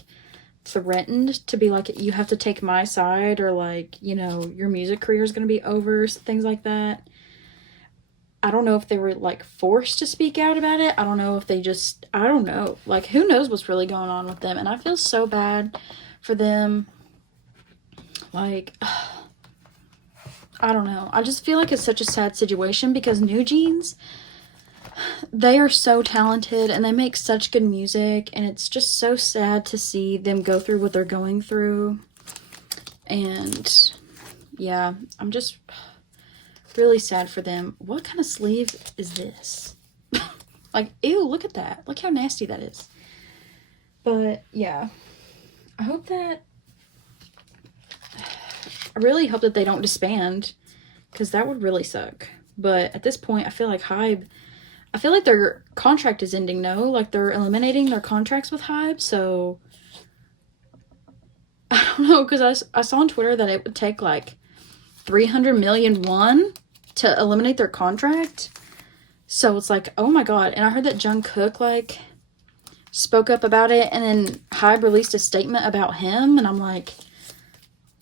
threatened to be like, you have to take my side, or like, you know, your music career is going to be over, things like that. I don't know if they were like forced to speak out about it. I don't know if they just, I don't know, like who knows what's really going on with them. And I feel so bad for them. Like, I don't know, I just feel like it's such a sad situation, because New Jeans, they are so talented and they make such good music, and it's just so sad to see them go through what they're going through. And yeah, I'm just really sad for them. What kind of sleeve is this? Like, ew, look at that. Look how nasty that is. But yeah, I really hope that they don't disband, because that would really suck. But at this point, I feel like Hybe, I feel like their contract is ending, no? Like, they're eliminating their contracts with Hybe, so I don't know, because I saw on Twitter that it would take like 300 million won to eliminate their contract. So it's like, oh my god. And I heard that Jungkook like spoke up about it, and then Hybe released a statement about him, and I'm like,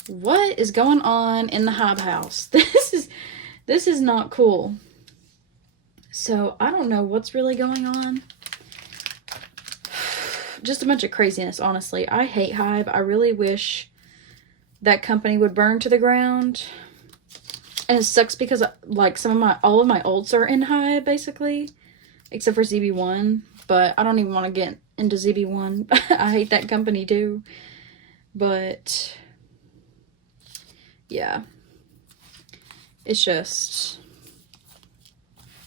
what is going on in the Hybe house? This is not cool. So I don't know what's really going on. Just a bunch of craziness, honestly. I hate Hybe. I really wish that company would burn to the ground. And it sucks because like all of my olds are in Hybe basically, except for ZB1. But I don't even want to get into ZB1. I hate that company too. But yeah, it's just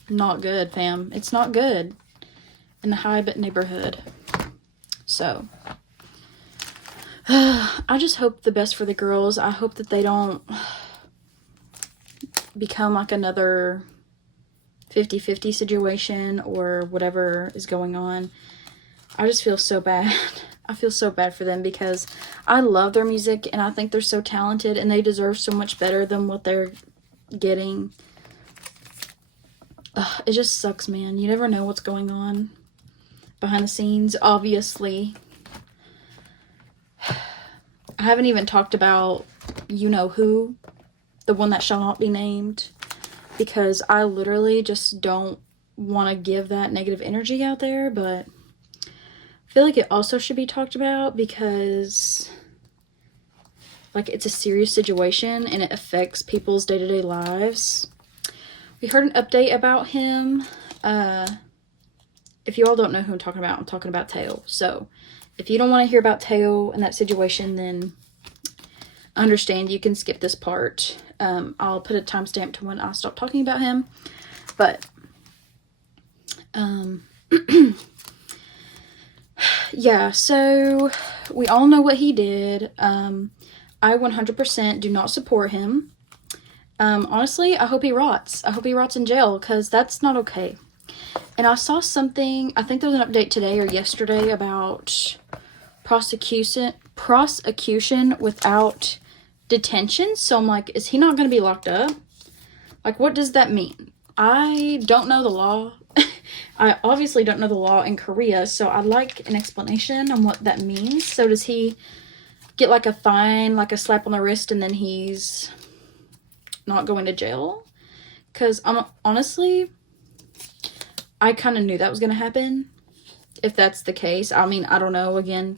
not good, fam. It's not good in the Hybe neighborhood. So I just hope the best for the girls. I hope that they don't become like another 50-50 situation or whatever is going on. I just feel so bad. I feel so bad for them, because I love their music and I think they're so talented and they deserve so much better than what they're getting. It just sucks, man. You never know what's going on behind the scenes, obviously. I haven't even talked about you know who, the one that shall not be named, because I literally just don't want to give that negative energy out there, but I feel like it also should be talked about, because like it's a serious situation and it affects people's day-to-day lives. We heard an update about him. If you all don't know who I'm talking about Teo. So if you don't want to hear about Teo and that situation, then understand, you can skip this part. I'll put a timestamp to when I stop talking about him. But yeah, so we all know what he did. I 100% do not support him. Honestly, I hope he rots. I hope he rots in jail, because that's not okay. And I saw something, I think there was an update today or yesterday about prosecution without detention. So I'm like, is he not going to be locked up? Like, what does that mean? I don't know the law. I obviously don't know the law in Korea, so I'd like an explanation on what that means. So does he get like a fine, like a slap on the wrist, and then he's not going to jail? Because honestly, I kind of knew that was going to happen. If that's the case, I mean, I don't know. Again,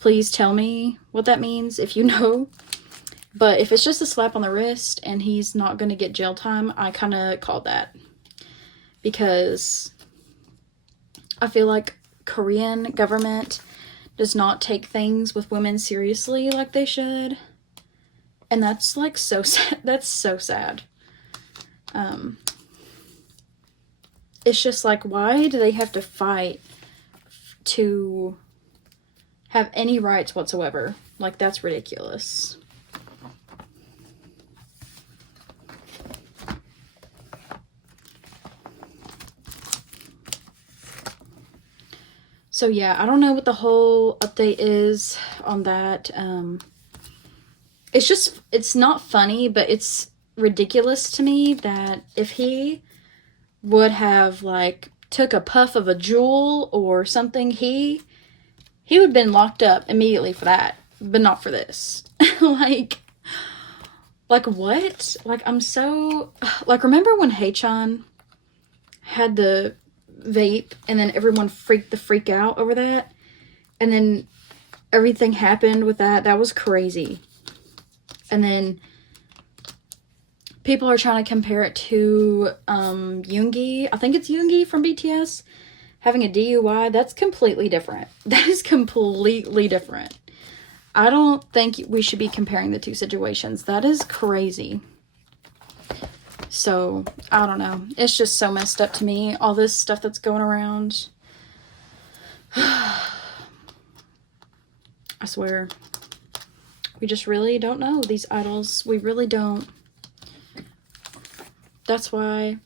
please tell me what that means if you know. But if it's just a slap on the wrist and he's not going to get jail time, I kind of called that. Because I feel like Korean government does not take things with women seriously like they should. And that's like so sad. That's so sad. It's just like, why do they have to fight to have any rights whatsoever? Like, that's ridiculous. So yeah, I don't know what the whole update is on that. It's not funny, but it's ridiculous to me that if he would have, like, took a puff of a jewel or something, he would have been locked up immediately for that, but not for this. like what? Like, I'm so, like, remember when Haechan had the vape and then everyone freaked the freak out over that, and then everything happened with that was crazy. And then people are trying to compare it to Yoongi. I think it's Yoongi from BTS having a DUI. That's completely different. That is completely different. I don't think we should be comparing the two situations. That is crazy. So, I don't know. It's just so messed up to me, all this stuff that's going around. I swear. We just really don't know these idols. We really don't. That's why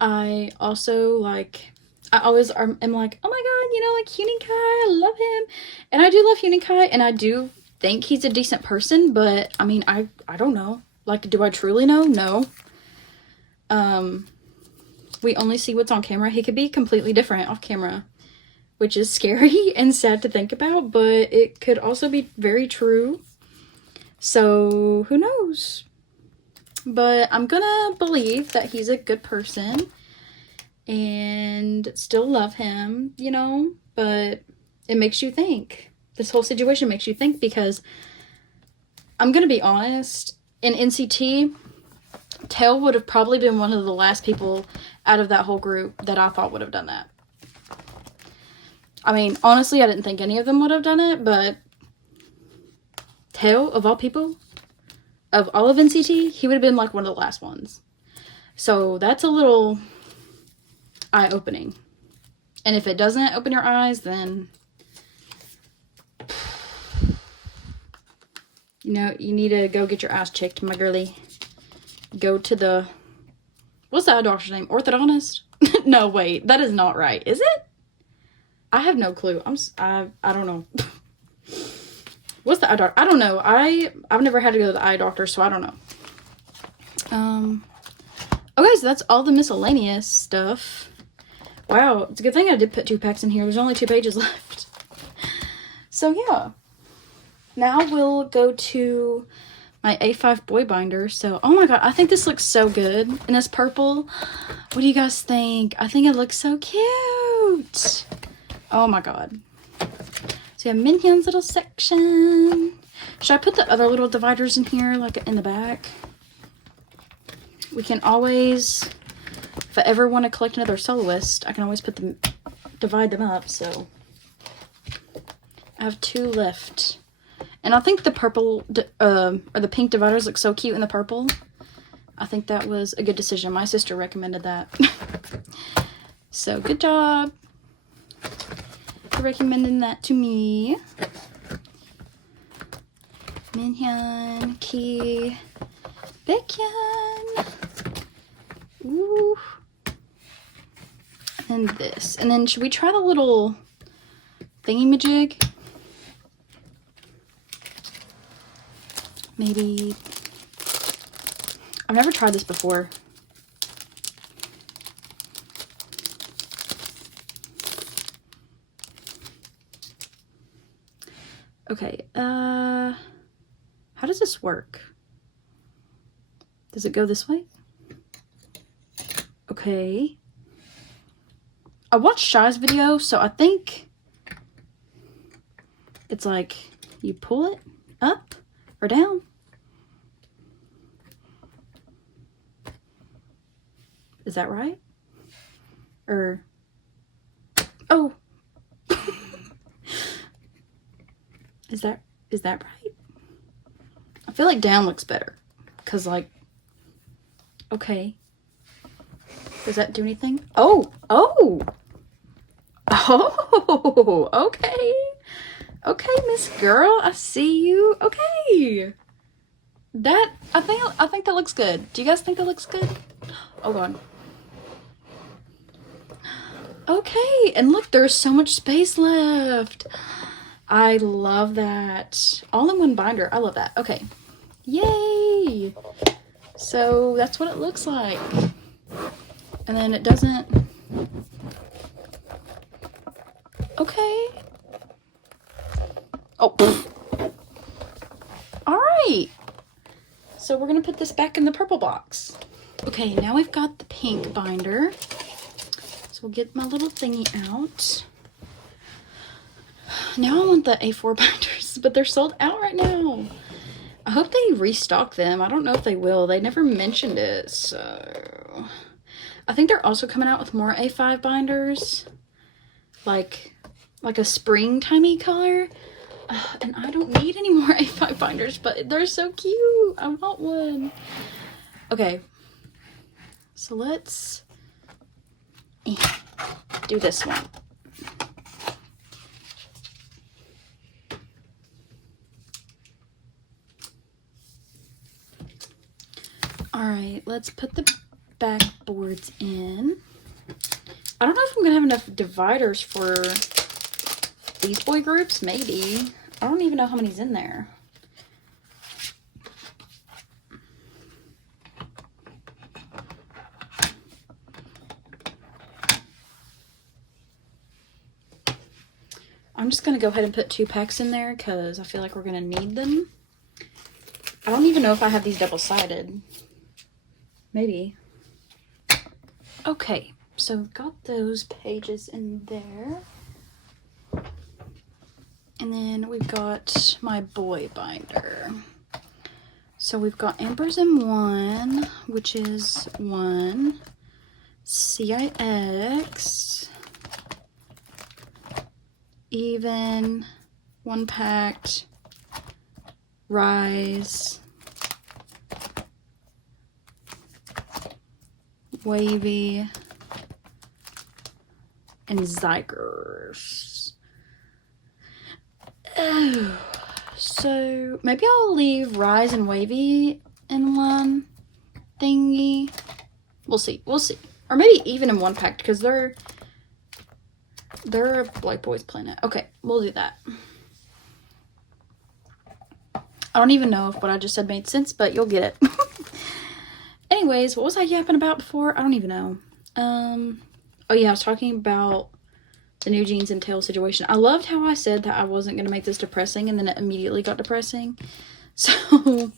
I also, like, I always am like, oh my god, you know, like, Hyunin Kai, I love him. And I do love Hyunin Kai, and I do think he's a decent person, but, I mean, I don't know. Like, do I truly know? No. We only see what's on camera. He could be completely different off camera, which is scary and sad to think about, but it could also be very true. So, who knows? But I'm gonna believe that he's a good person and still love him, you know? But it makes you think. This whole situation makes you think, because I'm gonna be honest, in NCT, Tail would have probably been one of the last people out of that whole group that I thought would have done that. I mean, honestly, I didn't think any of them would have done it, but Tail, of all people, of all of NCT, he would have been like one of the last ones. So that's a little eye-opening. And if it doesn't open your eyes, then, you know, you need to go get your ass checked, my girly. Go to the, what's the eye doctor's name? Orthodontist? No, wait, that is not right. Is it? I have no clue. I don't know. What's the eye doctor? I don't know. I've never had to go to the eye doctor, so I don't know. Okay, so that's all the miscellaneous stuff. Wow, it's a good thing I did put 2 packs in here. There's only 2 pages left. So yeah. Now we'll go to my A5 boy binder. So, oh my god, I think this looks so good in this purple. What do you guys think? I think it looks so cute. Oh my god. So yeah, Minhyun's little section. Should I put the other little dividers in here, like in the back? We can always, if I ever want to collect another Soloist, I can always divide them up. So I have 2 left. And I think the purple, or the pink dividers look so cute in the purple. I think that was a good decision. My sister recommended that. So, good job for recommending that to me. Minhyun, Key, Bacon. Ooh. And this. And then should we try the little thingy-majig? Maybe. I've never tried this before. Okay, how does this work? Does it go this way? Okay. I watched Shy's video, so I think it's like you pull it up or down. Is that right? Or, oh. Is that right? I feel like down looks better. Cause like, okay. Does that do anything? Oh, okay. Okay, Miss Girl, I see you. Okay. I think that looks good. Do you guys think that looks good? Oh God. Okay, and look, there's so much space left. I love that. All in one binder. I love that. Okay. Yay! So that's what it looks like. And then it doesn't... Okay. Oh. Alright. So we're going to put this back in the purple box. Okay, now we've got the pink binder. So we'll get my little thingy out. Now I want the A4 binders, but they're sold out right now. I hope they restock them. I don't know if they will. They never mentioned it, so... I think they're also coming out with more A5 binders. Like a springtimey color. And I don't need any more A5 binders, but they're so cute. I want one. Okay. So let's do this one. Alright, let's put the backboards in. I don't know if I'm going to have enough dividers for these boy groups. Maybe. I don't even know how many's in there. I'm just going to go ahead and put 2 packs in there because I feel like we're going to need them. I don't even know if I have these double-sided. Maybe. Okay, so we've got those pages in there. And then we've got my boy binder. So we've got Amber's in 1, which is 1, CIX, even, 1 packed, Rise, Wavy, and Zygers. Oh, so maybe I'll leave Rise and Wavy in 1 thingy. We'll see. We'll see. Or maybe even in 1 pack because they're a Black Boys Planet. Okay, we'll do that. I don't even know if what I just said made sense, but you'll get it. Anyways, what was I yapping about before? I don't even know. Oh yeah, I was talking about the new jeans and tail situation. I loved how I said that I wasn't going to make this depressing, and then it immediately got depressing. So,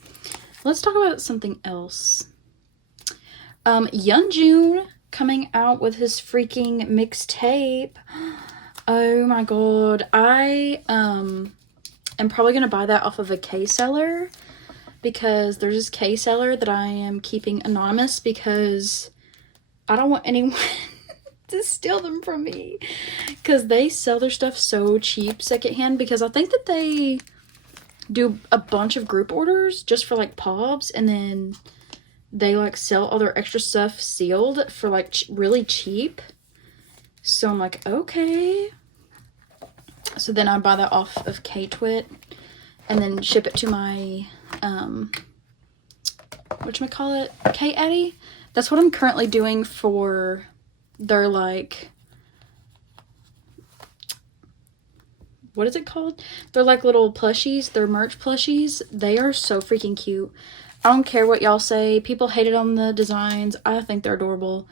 let's talk about something else. Yeonjun coming out with his freaking mixtape. Oh my god. I am probably going to buy that off of a K-seller, because there's this K-seller that I am keeping anonymous because I don't want anyone to steal them from me, because they sell their stuff so cheap secondhand, because I think that they do a bunch of group orders just for like pobs, and then they like sell all their extra stuff sealed for like really cheap. So I'm like, okay. So then I buy that off of K-Twit and then ship it to my whatchamacallit, K-Addy. That's what I'm currently doing for their, like, what is it called? They're like little plushies. They're merch plushies. They are so freaking cute. I don't care what y'all say. People hated on the designs. I think they're adorable.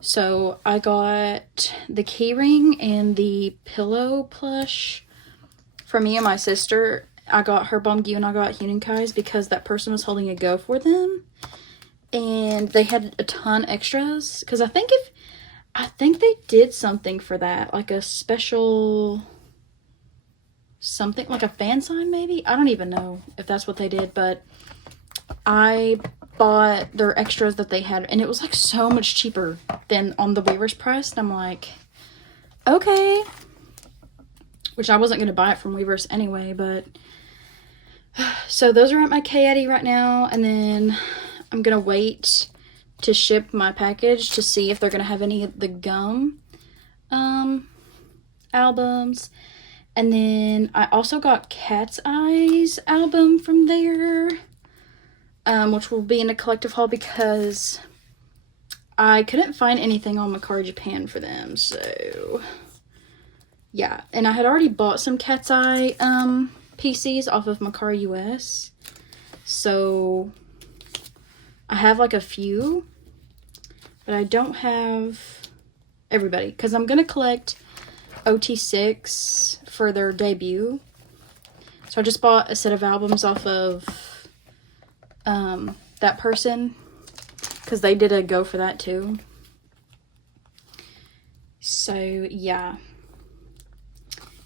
So I got the key ring and the pillow plush for me and my sister. I got her Bongyu and I got Huening because that person was holding a go for them. And they had a ton extras. Because I think they did something for that. Like a special something, like a fan sign maybe? I don't even know if that's what they did, but I bought their extras that they had, and it was like so much cheaper than on the Weavers price, and I'm like, okay. Which I wasn't going to buy it from Weavers anyway, but so those are at my K-Addy right now, and then I'm going to wait to ship my package to see if they're going to have any of the gum albums. And then I also got Cat's Eyes album from there, which will be in a collective haul because I couldn't find anything on Makari Japan for them. So, yeah. And I had already bought some Cat's Eye PCs off of Makari US. So, I have like a few, but I don't have everybody because I'm going to collect OT6 for their debut. So I just bought a set of albums off of that person because they did a go for that too. So yeah,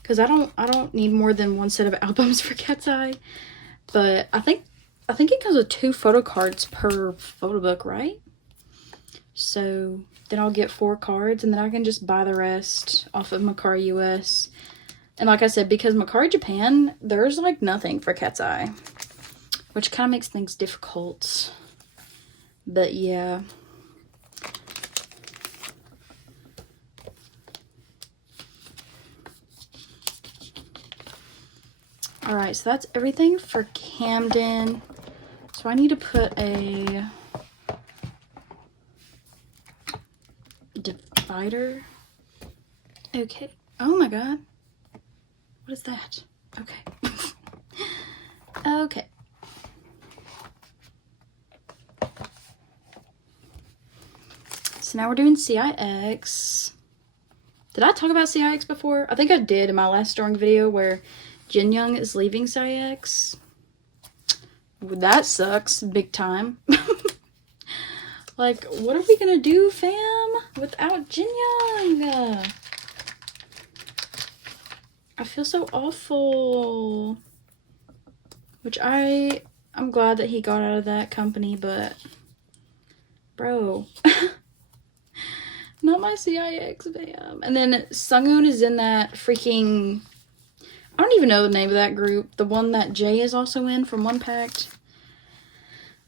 because I don't need more than one set of albums for Cat's Eye, but I think it comes with 2 photo cards per photo book, right? So then I'll get 4 cards, and then I can just buy the rest off of Makari US. And like I said, because Makari Japan, there's like nothing for Cat's Eye, which kind of makes things difficult. But yeah. Alright, so that's everything for Camden. So I need to put a divider. Okay. Oh my god. What is that? Okay. Okay. So now we're doing CIX. Did I talk about CIX before? I think I did in my last storing video where Jin Young is leaving CIX. That sucks big time. Like, what are we gonna do, fam, without Jin Young? I feel so awful. Which I'm glad that he got out of that company, but bro. Not my CIX, fam. And then Sunghoon is in that freaking, I don't even know the name of that group. The one that Jay is also in from One Pact.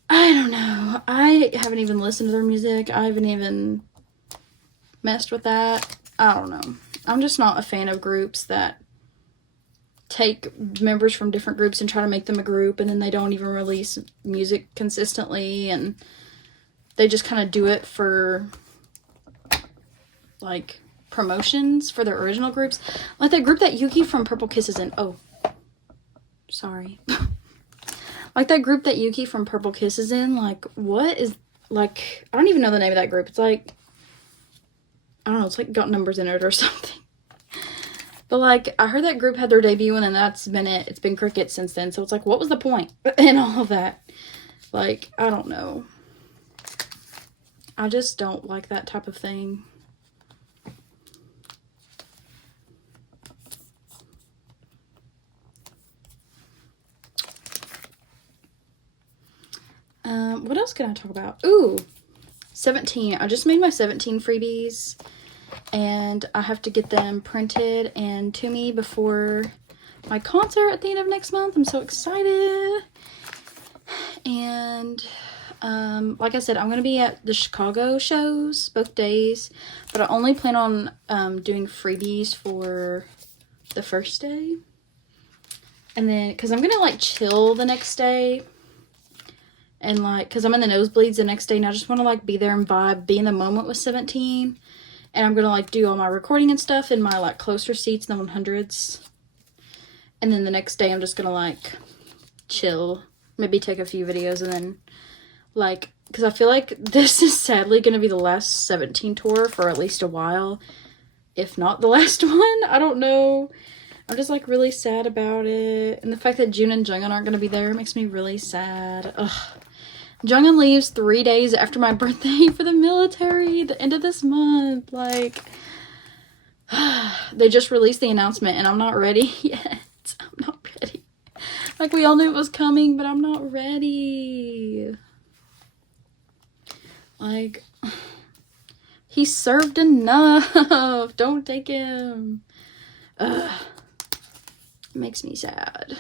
I don't know. I haven't even listened to their music. I haven't even messed with that. I don't know. I'm just not a fan of groups that take members from different groups and try to make them a group, and then they don't even release music consistently, and they just kind of do it for like promotions for their original groups. Like that group that Yuki from Purple Kiss is in. Oh, sorry. Like that group that Yuki from Purple Kiss is in. Like, what is, like, I don't even know the name of that group. It's like, I don't know, it's like got numbers in it or something. But like, I heard that group had their debut and then that's been it. It's been cricket since then. So it's like, what was the point in all of that? Like, I don't know. I just don't like that type of thing. What else can I talk about? Ooh, 17. I just made my 17 freebies, and I have to get them printed and to me before my concert at the end of next month. I'm so excited. And like I said, I'm going to be at the Chicago shows both days, but I only plan on doing freebies for the first day. And then, because I'm going to like chill the next day and like, because I'm in the nosebleeds the next day and I just want to like be there and vibe, be in the moment with 17. And I'm gonna like do all my recording and stuff in my like closer seats in the 100s. And then the next day I'm just gonna like chill, maybe take a few videos, and then like, because I feel like this is sadly gonna be the last 17 tour for at least a while, if not the last one. I don't know. I'm just like really sad about it, and the fact that June and Jungin aren't gonna be there makes me really sad. Ugh. Jungin leaves 3 days after my birthday for the military, the end of this month. Like, they just released the announcement and I'm not ready yet. I'm not ready. Like, we all knew it was coming, but I'm not ready. Like, he served enough. Don't take him. Ugh. It makes me sad.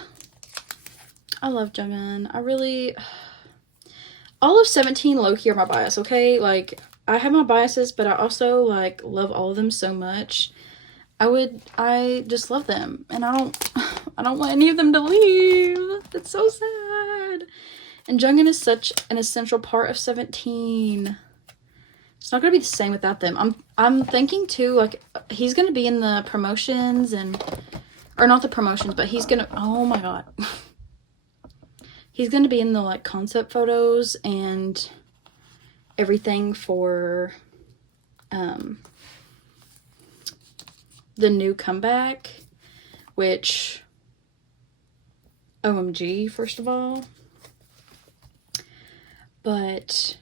I love Jungin. I really... All of 17 low-key are my bias, okay? Like, I have my biases, but I also, like, love all of them so much. I just love them. And I don't want any of them to leave. It's so sad. And Jungin is such an essential part of 17. It's not gonna be the same without them. I'm thinking, too, like, he's gonna be in the promotions and... Or not the promotions, but he's gonna... Oh, my God. He's going to be in the, like, concept photos and everything for the new comeback, which, OMG, first of all. But,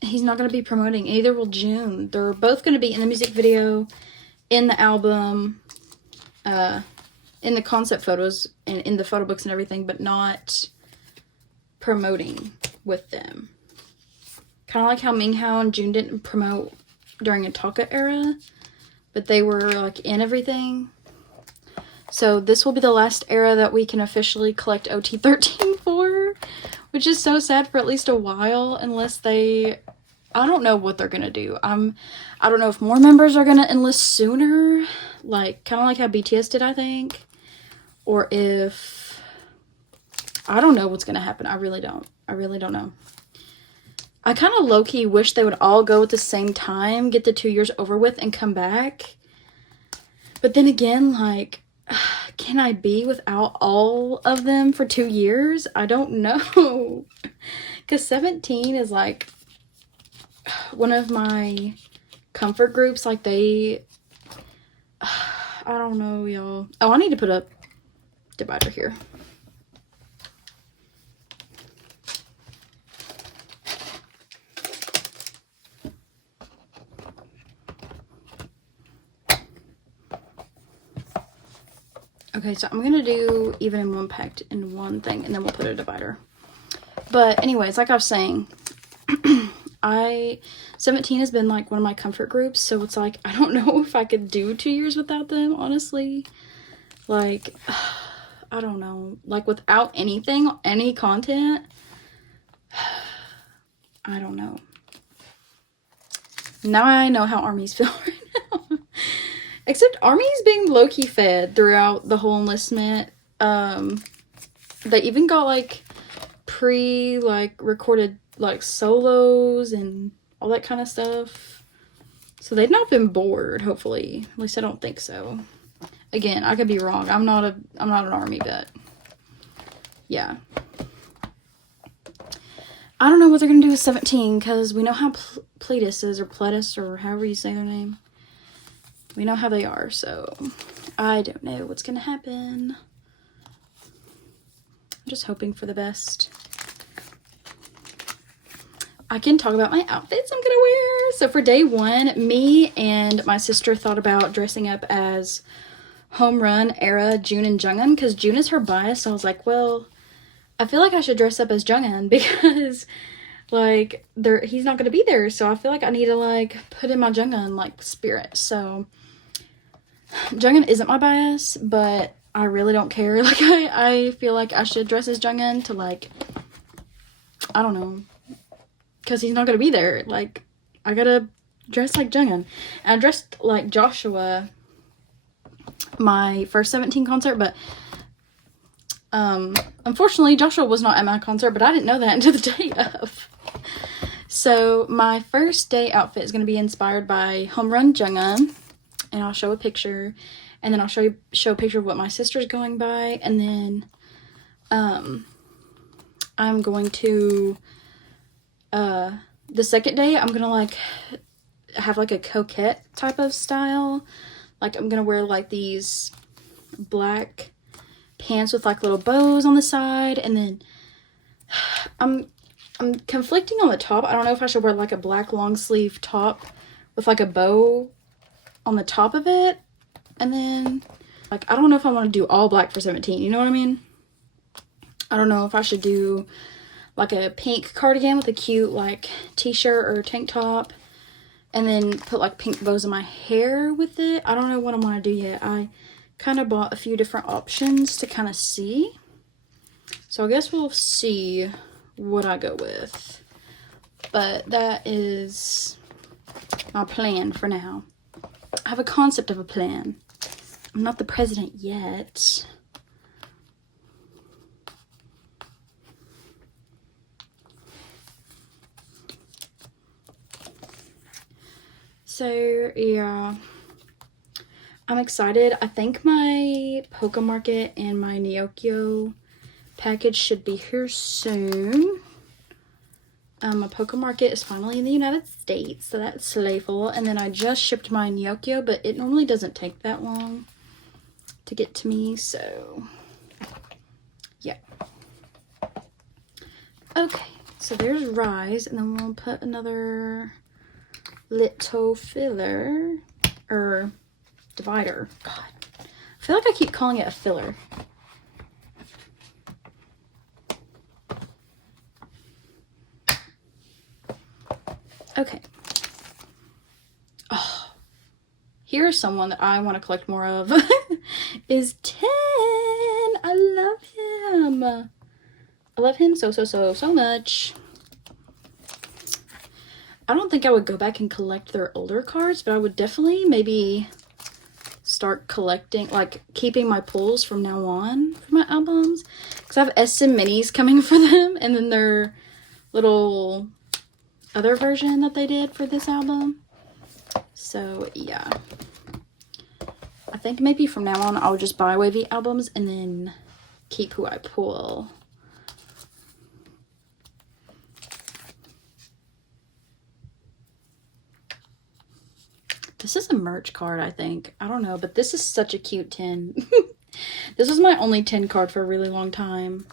he's not going to be promoting. Either will June. They're both going to be in the music video, in the album, in the concept photos and in the photo books and everything, but not promoting with them. Kind of like how Minghao and June didn't promote during a Taka era, but they were like in everything. So this will be the last era that we can officially collect OT13 for, which is so sad for at least a while, unless they... I don't know what they're gonna do. I don't know if more members are gonna enlist sooner, like kind of like how BTS did, I think. Or if, I don't know what's going to happen. I really don't. I really don't know. I kind of low-key wish they would all go at the same time, get the 2 years over with, and come back. But then again, like, can I be without all of them for 2 years? I don't know. Because 17 is, like, one of my comfort groups. Like, they, I don't know, y'all. Oh, I need to put up divider here. Okay, so I'm gonna do even in one packed in one thing, and then we'll put a divider. But anyways, like I was saying, 17 has been like one of my comfort groups, so it's like I don't know if I could do 2 years without them, honestly. Like, I don't know, like without anything, any content, I don't know. Now I know how ARMYs feel right now. Except ARMY's being low-key fed throughout the whole enlistment. They even got like recorded like solos and all that kind of stuff. So they've not been bored, hopefully. At least I don't think so. Again, I could be wrong. I'm not an ARMY vet. Yeah. I don't know what they're going to do with 17, because we know how Pledis is, or Pledis, or however you say their name. We know how they are, so I don't know what's going to happen. I'm just hoping for the best. I can talk about my outfits I'm going to wear. So for day one, me and my sister thought about dressing up as Home Run era June and Jungin, because June is her bias. So I was like, well, I feel like I should dress up as Jungin because like he's not going to be there. So I feel like I need to like put in my Jungin like spirit. So Jungin isn't my bias, but I really don't care. Like I feel like I should dress as Jungin to like, I don't know, because he's not going to be there. Like I gotta dress like Jungin. And I dressed like Joshua my first 17 concert, but Unfortunately, Joshua was not at my concert, but I didn't know that until the day of. So my first day outfit is going to be inspired by Home Run Junggeon, and I'll show a picture, and then I'll show a picture of what my sister's going by, and then I'm going to the second day I'm gonna like have like a coquette type of style. Like I'm gonna wear like these black pants with like little bows on the side, and then I'm conflicting on the top. I don't know if I should wear like a black long sleeve top with like a bow on the top of it, and then like I don't know if I want to do all black for 17, you know what I mean? I don't know if I should do like a pink cardigan with a cute like t-shirt or tank top, and then put like pink bows in my hair with it. I don't know what I want to do yet. I kind of bought a few different options to kind of see, so I guess we'll see what I go with, but that is my plan for now. I have a concept of a plan. I'm not the president yet. So yeah, I'm excited. I think my Poke Market and my Neokyo package should be here soon. My Poke Market is finally in the United States, so that's slayful. And then I just shipped my Neokyo, but it normally doesn't take that long to get to me, so yeah. Okay, so there's Rise, and then we'll put another little filler, or divider. God, I feel like I keep calling it a filler. Okay. Oh, here's someone that I want to collect more of. Is 10. I love him. I love him so much. I don't think I would go back and collect their older cards, but I would definitely maybe start collecting, like keeping my pulls from now on for my albums. Because I have SM minis coming for them, and then their little other version that they did for this album. So yeah, I think maybe from now on I'll just buy wavy albums and then keep who I pull. This is a merch card, I think. I don't know, but this is such a cute 10. This was my only 10 card for a really long time.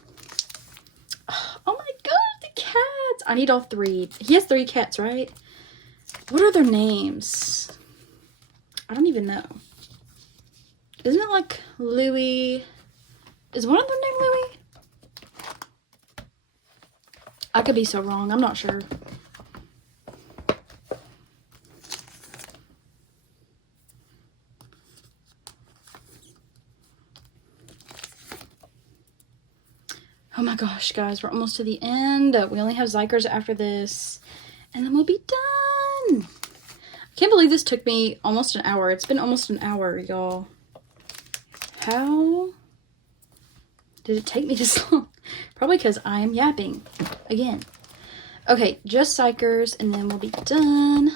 Oh my god, the cats! I need all 3. He has 3 cats, right? What are their names? I don't even know. Isn't it like Louis? Is one of them named Louis? I could be so wrong. I'm not sure. Oh my gosh, guys, we're almost to the end. We only have Zykers after this, and then we'll be done. I can't believe this took me almost an hour. It's been almost an hour, y'all. How did it take me this long? Probably because I am yapping again. Okay, just Zykers, and then we'll be done.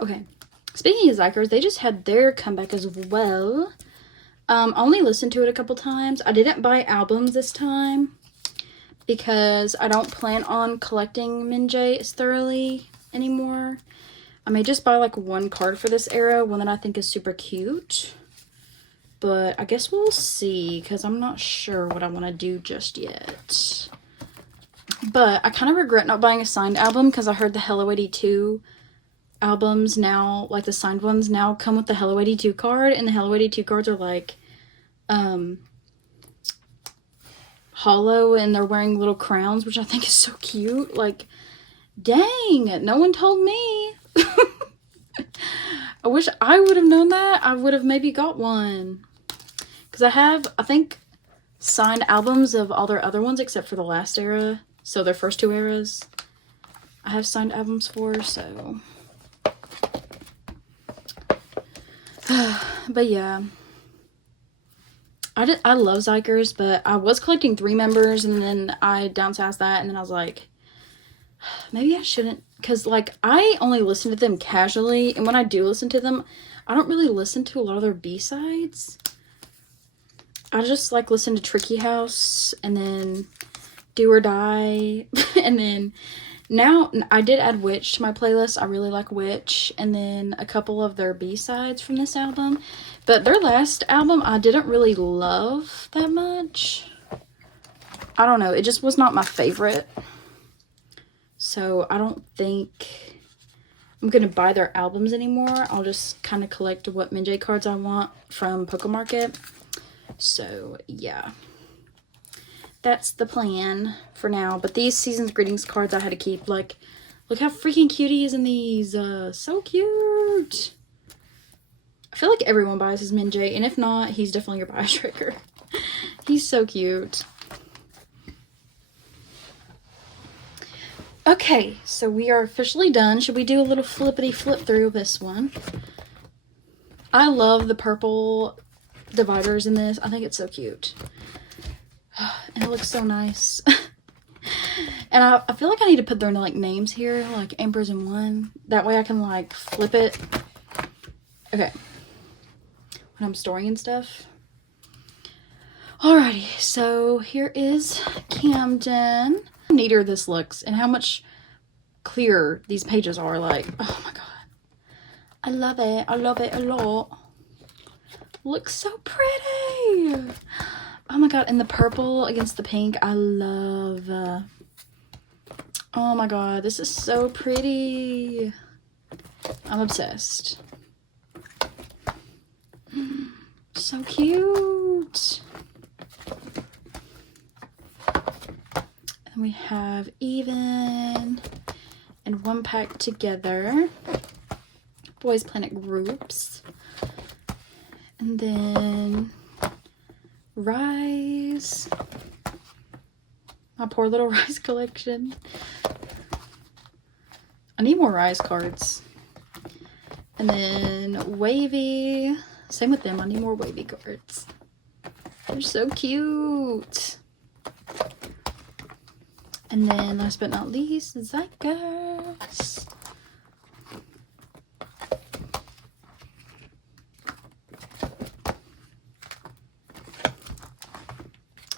Okay, speaking of Zykers, they just had their comeback as well. I only listened to it a couple times. I didn't buy albums this time because I don't plan on collecting Minjae thoroughly anymore. I may just buy like one card for this era, one that I think is super cute. But I guess we'll see, because I'm not sure what I want to do just yet. But I kind of regret not buying a signed album, because I heard the Hello 82 albums now, like the signed ones now come with the Hello 82 card, and the Hello 82 cards are like hollow, and they're wearing little crowns, which I think is so cute. Like, dang, no one told me. I wish I would have known that. I would have maybe got one. Because I have, I think, signed albums of all their other ones except for the last era. So their first 2 eras, I have signed albums for, so. But yeah. I love Zykers, but I was collecting 3 members, and then I downsized that, and then I was like, maybe I shouldn't, because, like, I only listen to them casually, and when I do listen to them, I don't really listen to a lot of their B-sides. I just, like, listen to Tricky House, and then Do or Die, and then now I did add Witch to my playlist. I really like Witch, and then a couple of their B-sides from this album. But their last album I didn't really love that much. I don't know, it just was not my favorite. So I don't think I'm gonna buy their albums anymore. I'll just kind of collect what Minjay cards I want from Poké Market. So yeah, that's the plan for now. But these Season's Greetings cards I had to keep. Like, look how freaking cute he is in these. So cute. I feel like everyone buys his Minjay, and if not, he's definitely your buy trigger. He's so cute. Okay, so we are officially done. Should we do a little flippity flip through this one? I love the purple dividers in this. I think it's so cute. And it looks so nice. And I feel like I need to put their, like, names here, like Emperors in One. That way I can, like, flip it. Okay. When I'm storing and stuff. Alrighty, so here is Camden. How neater this looks, and how much clearer these pages are. Like, oh my god. I love it. I love it a lot. Looks so pretty. Oh my god, and the purple against the pink, I love. Oh my god, this is so pretty. I'm obsessed. So cute. And we have Even and One Pack Together. Boys Planet groups. And then Rise. My poor little Rise collection. I need more Rise cards. And then Wavy. Same with them. I need more Wavy cards. They're so cute. And then last but not least, Zykers.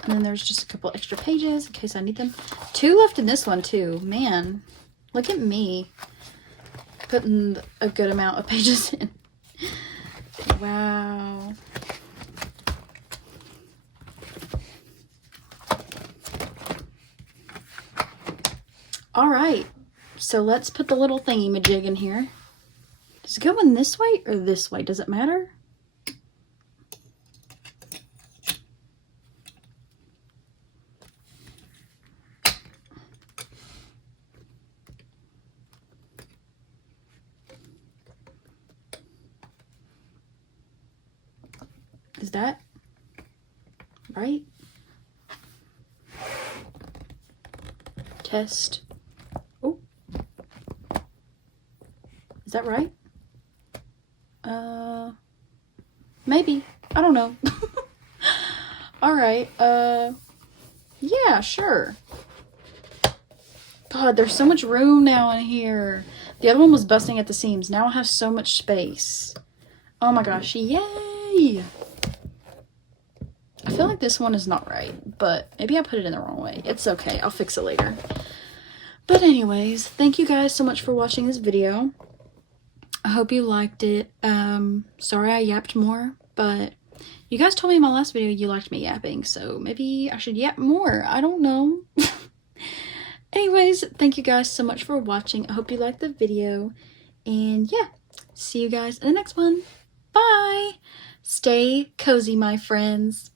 And then there's just a couple extra pages in case I need them. 2 left in this one too. Man, look at me putting a good amount of pages in. Wow. All right, so let's put the little thingy-majig in here. Does it go in this way or this way? Does it matter? Is that right? Test. Oh. Is that right? Maybe. I don't know. All right. Yeah, sure. God, there's so much room now in here. The other one was busting at the seams. Now I have so much space. Oh my gosh, yay! I feel like this one is not right, but maybe I put it in the wrong way. It's okay, I'll fix it later. But anyways, thank you guys so much for watching this video. I hope you liked it. Sorry I yapped more, but you guys told me in my last video you liked me yapping, so maybe I should yap more. I don't know. Anyways, thank you guys so much for watching. I hope you liked the video. And yeah, see you guys in the next one. Bye! Stay cozy, my friends.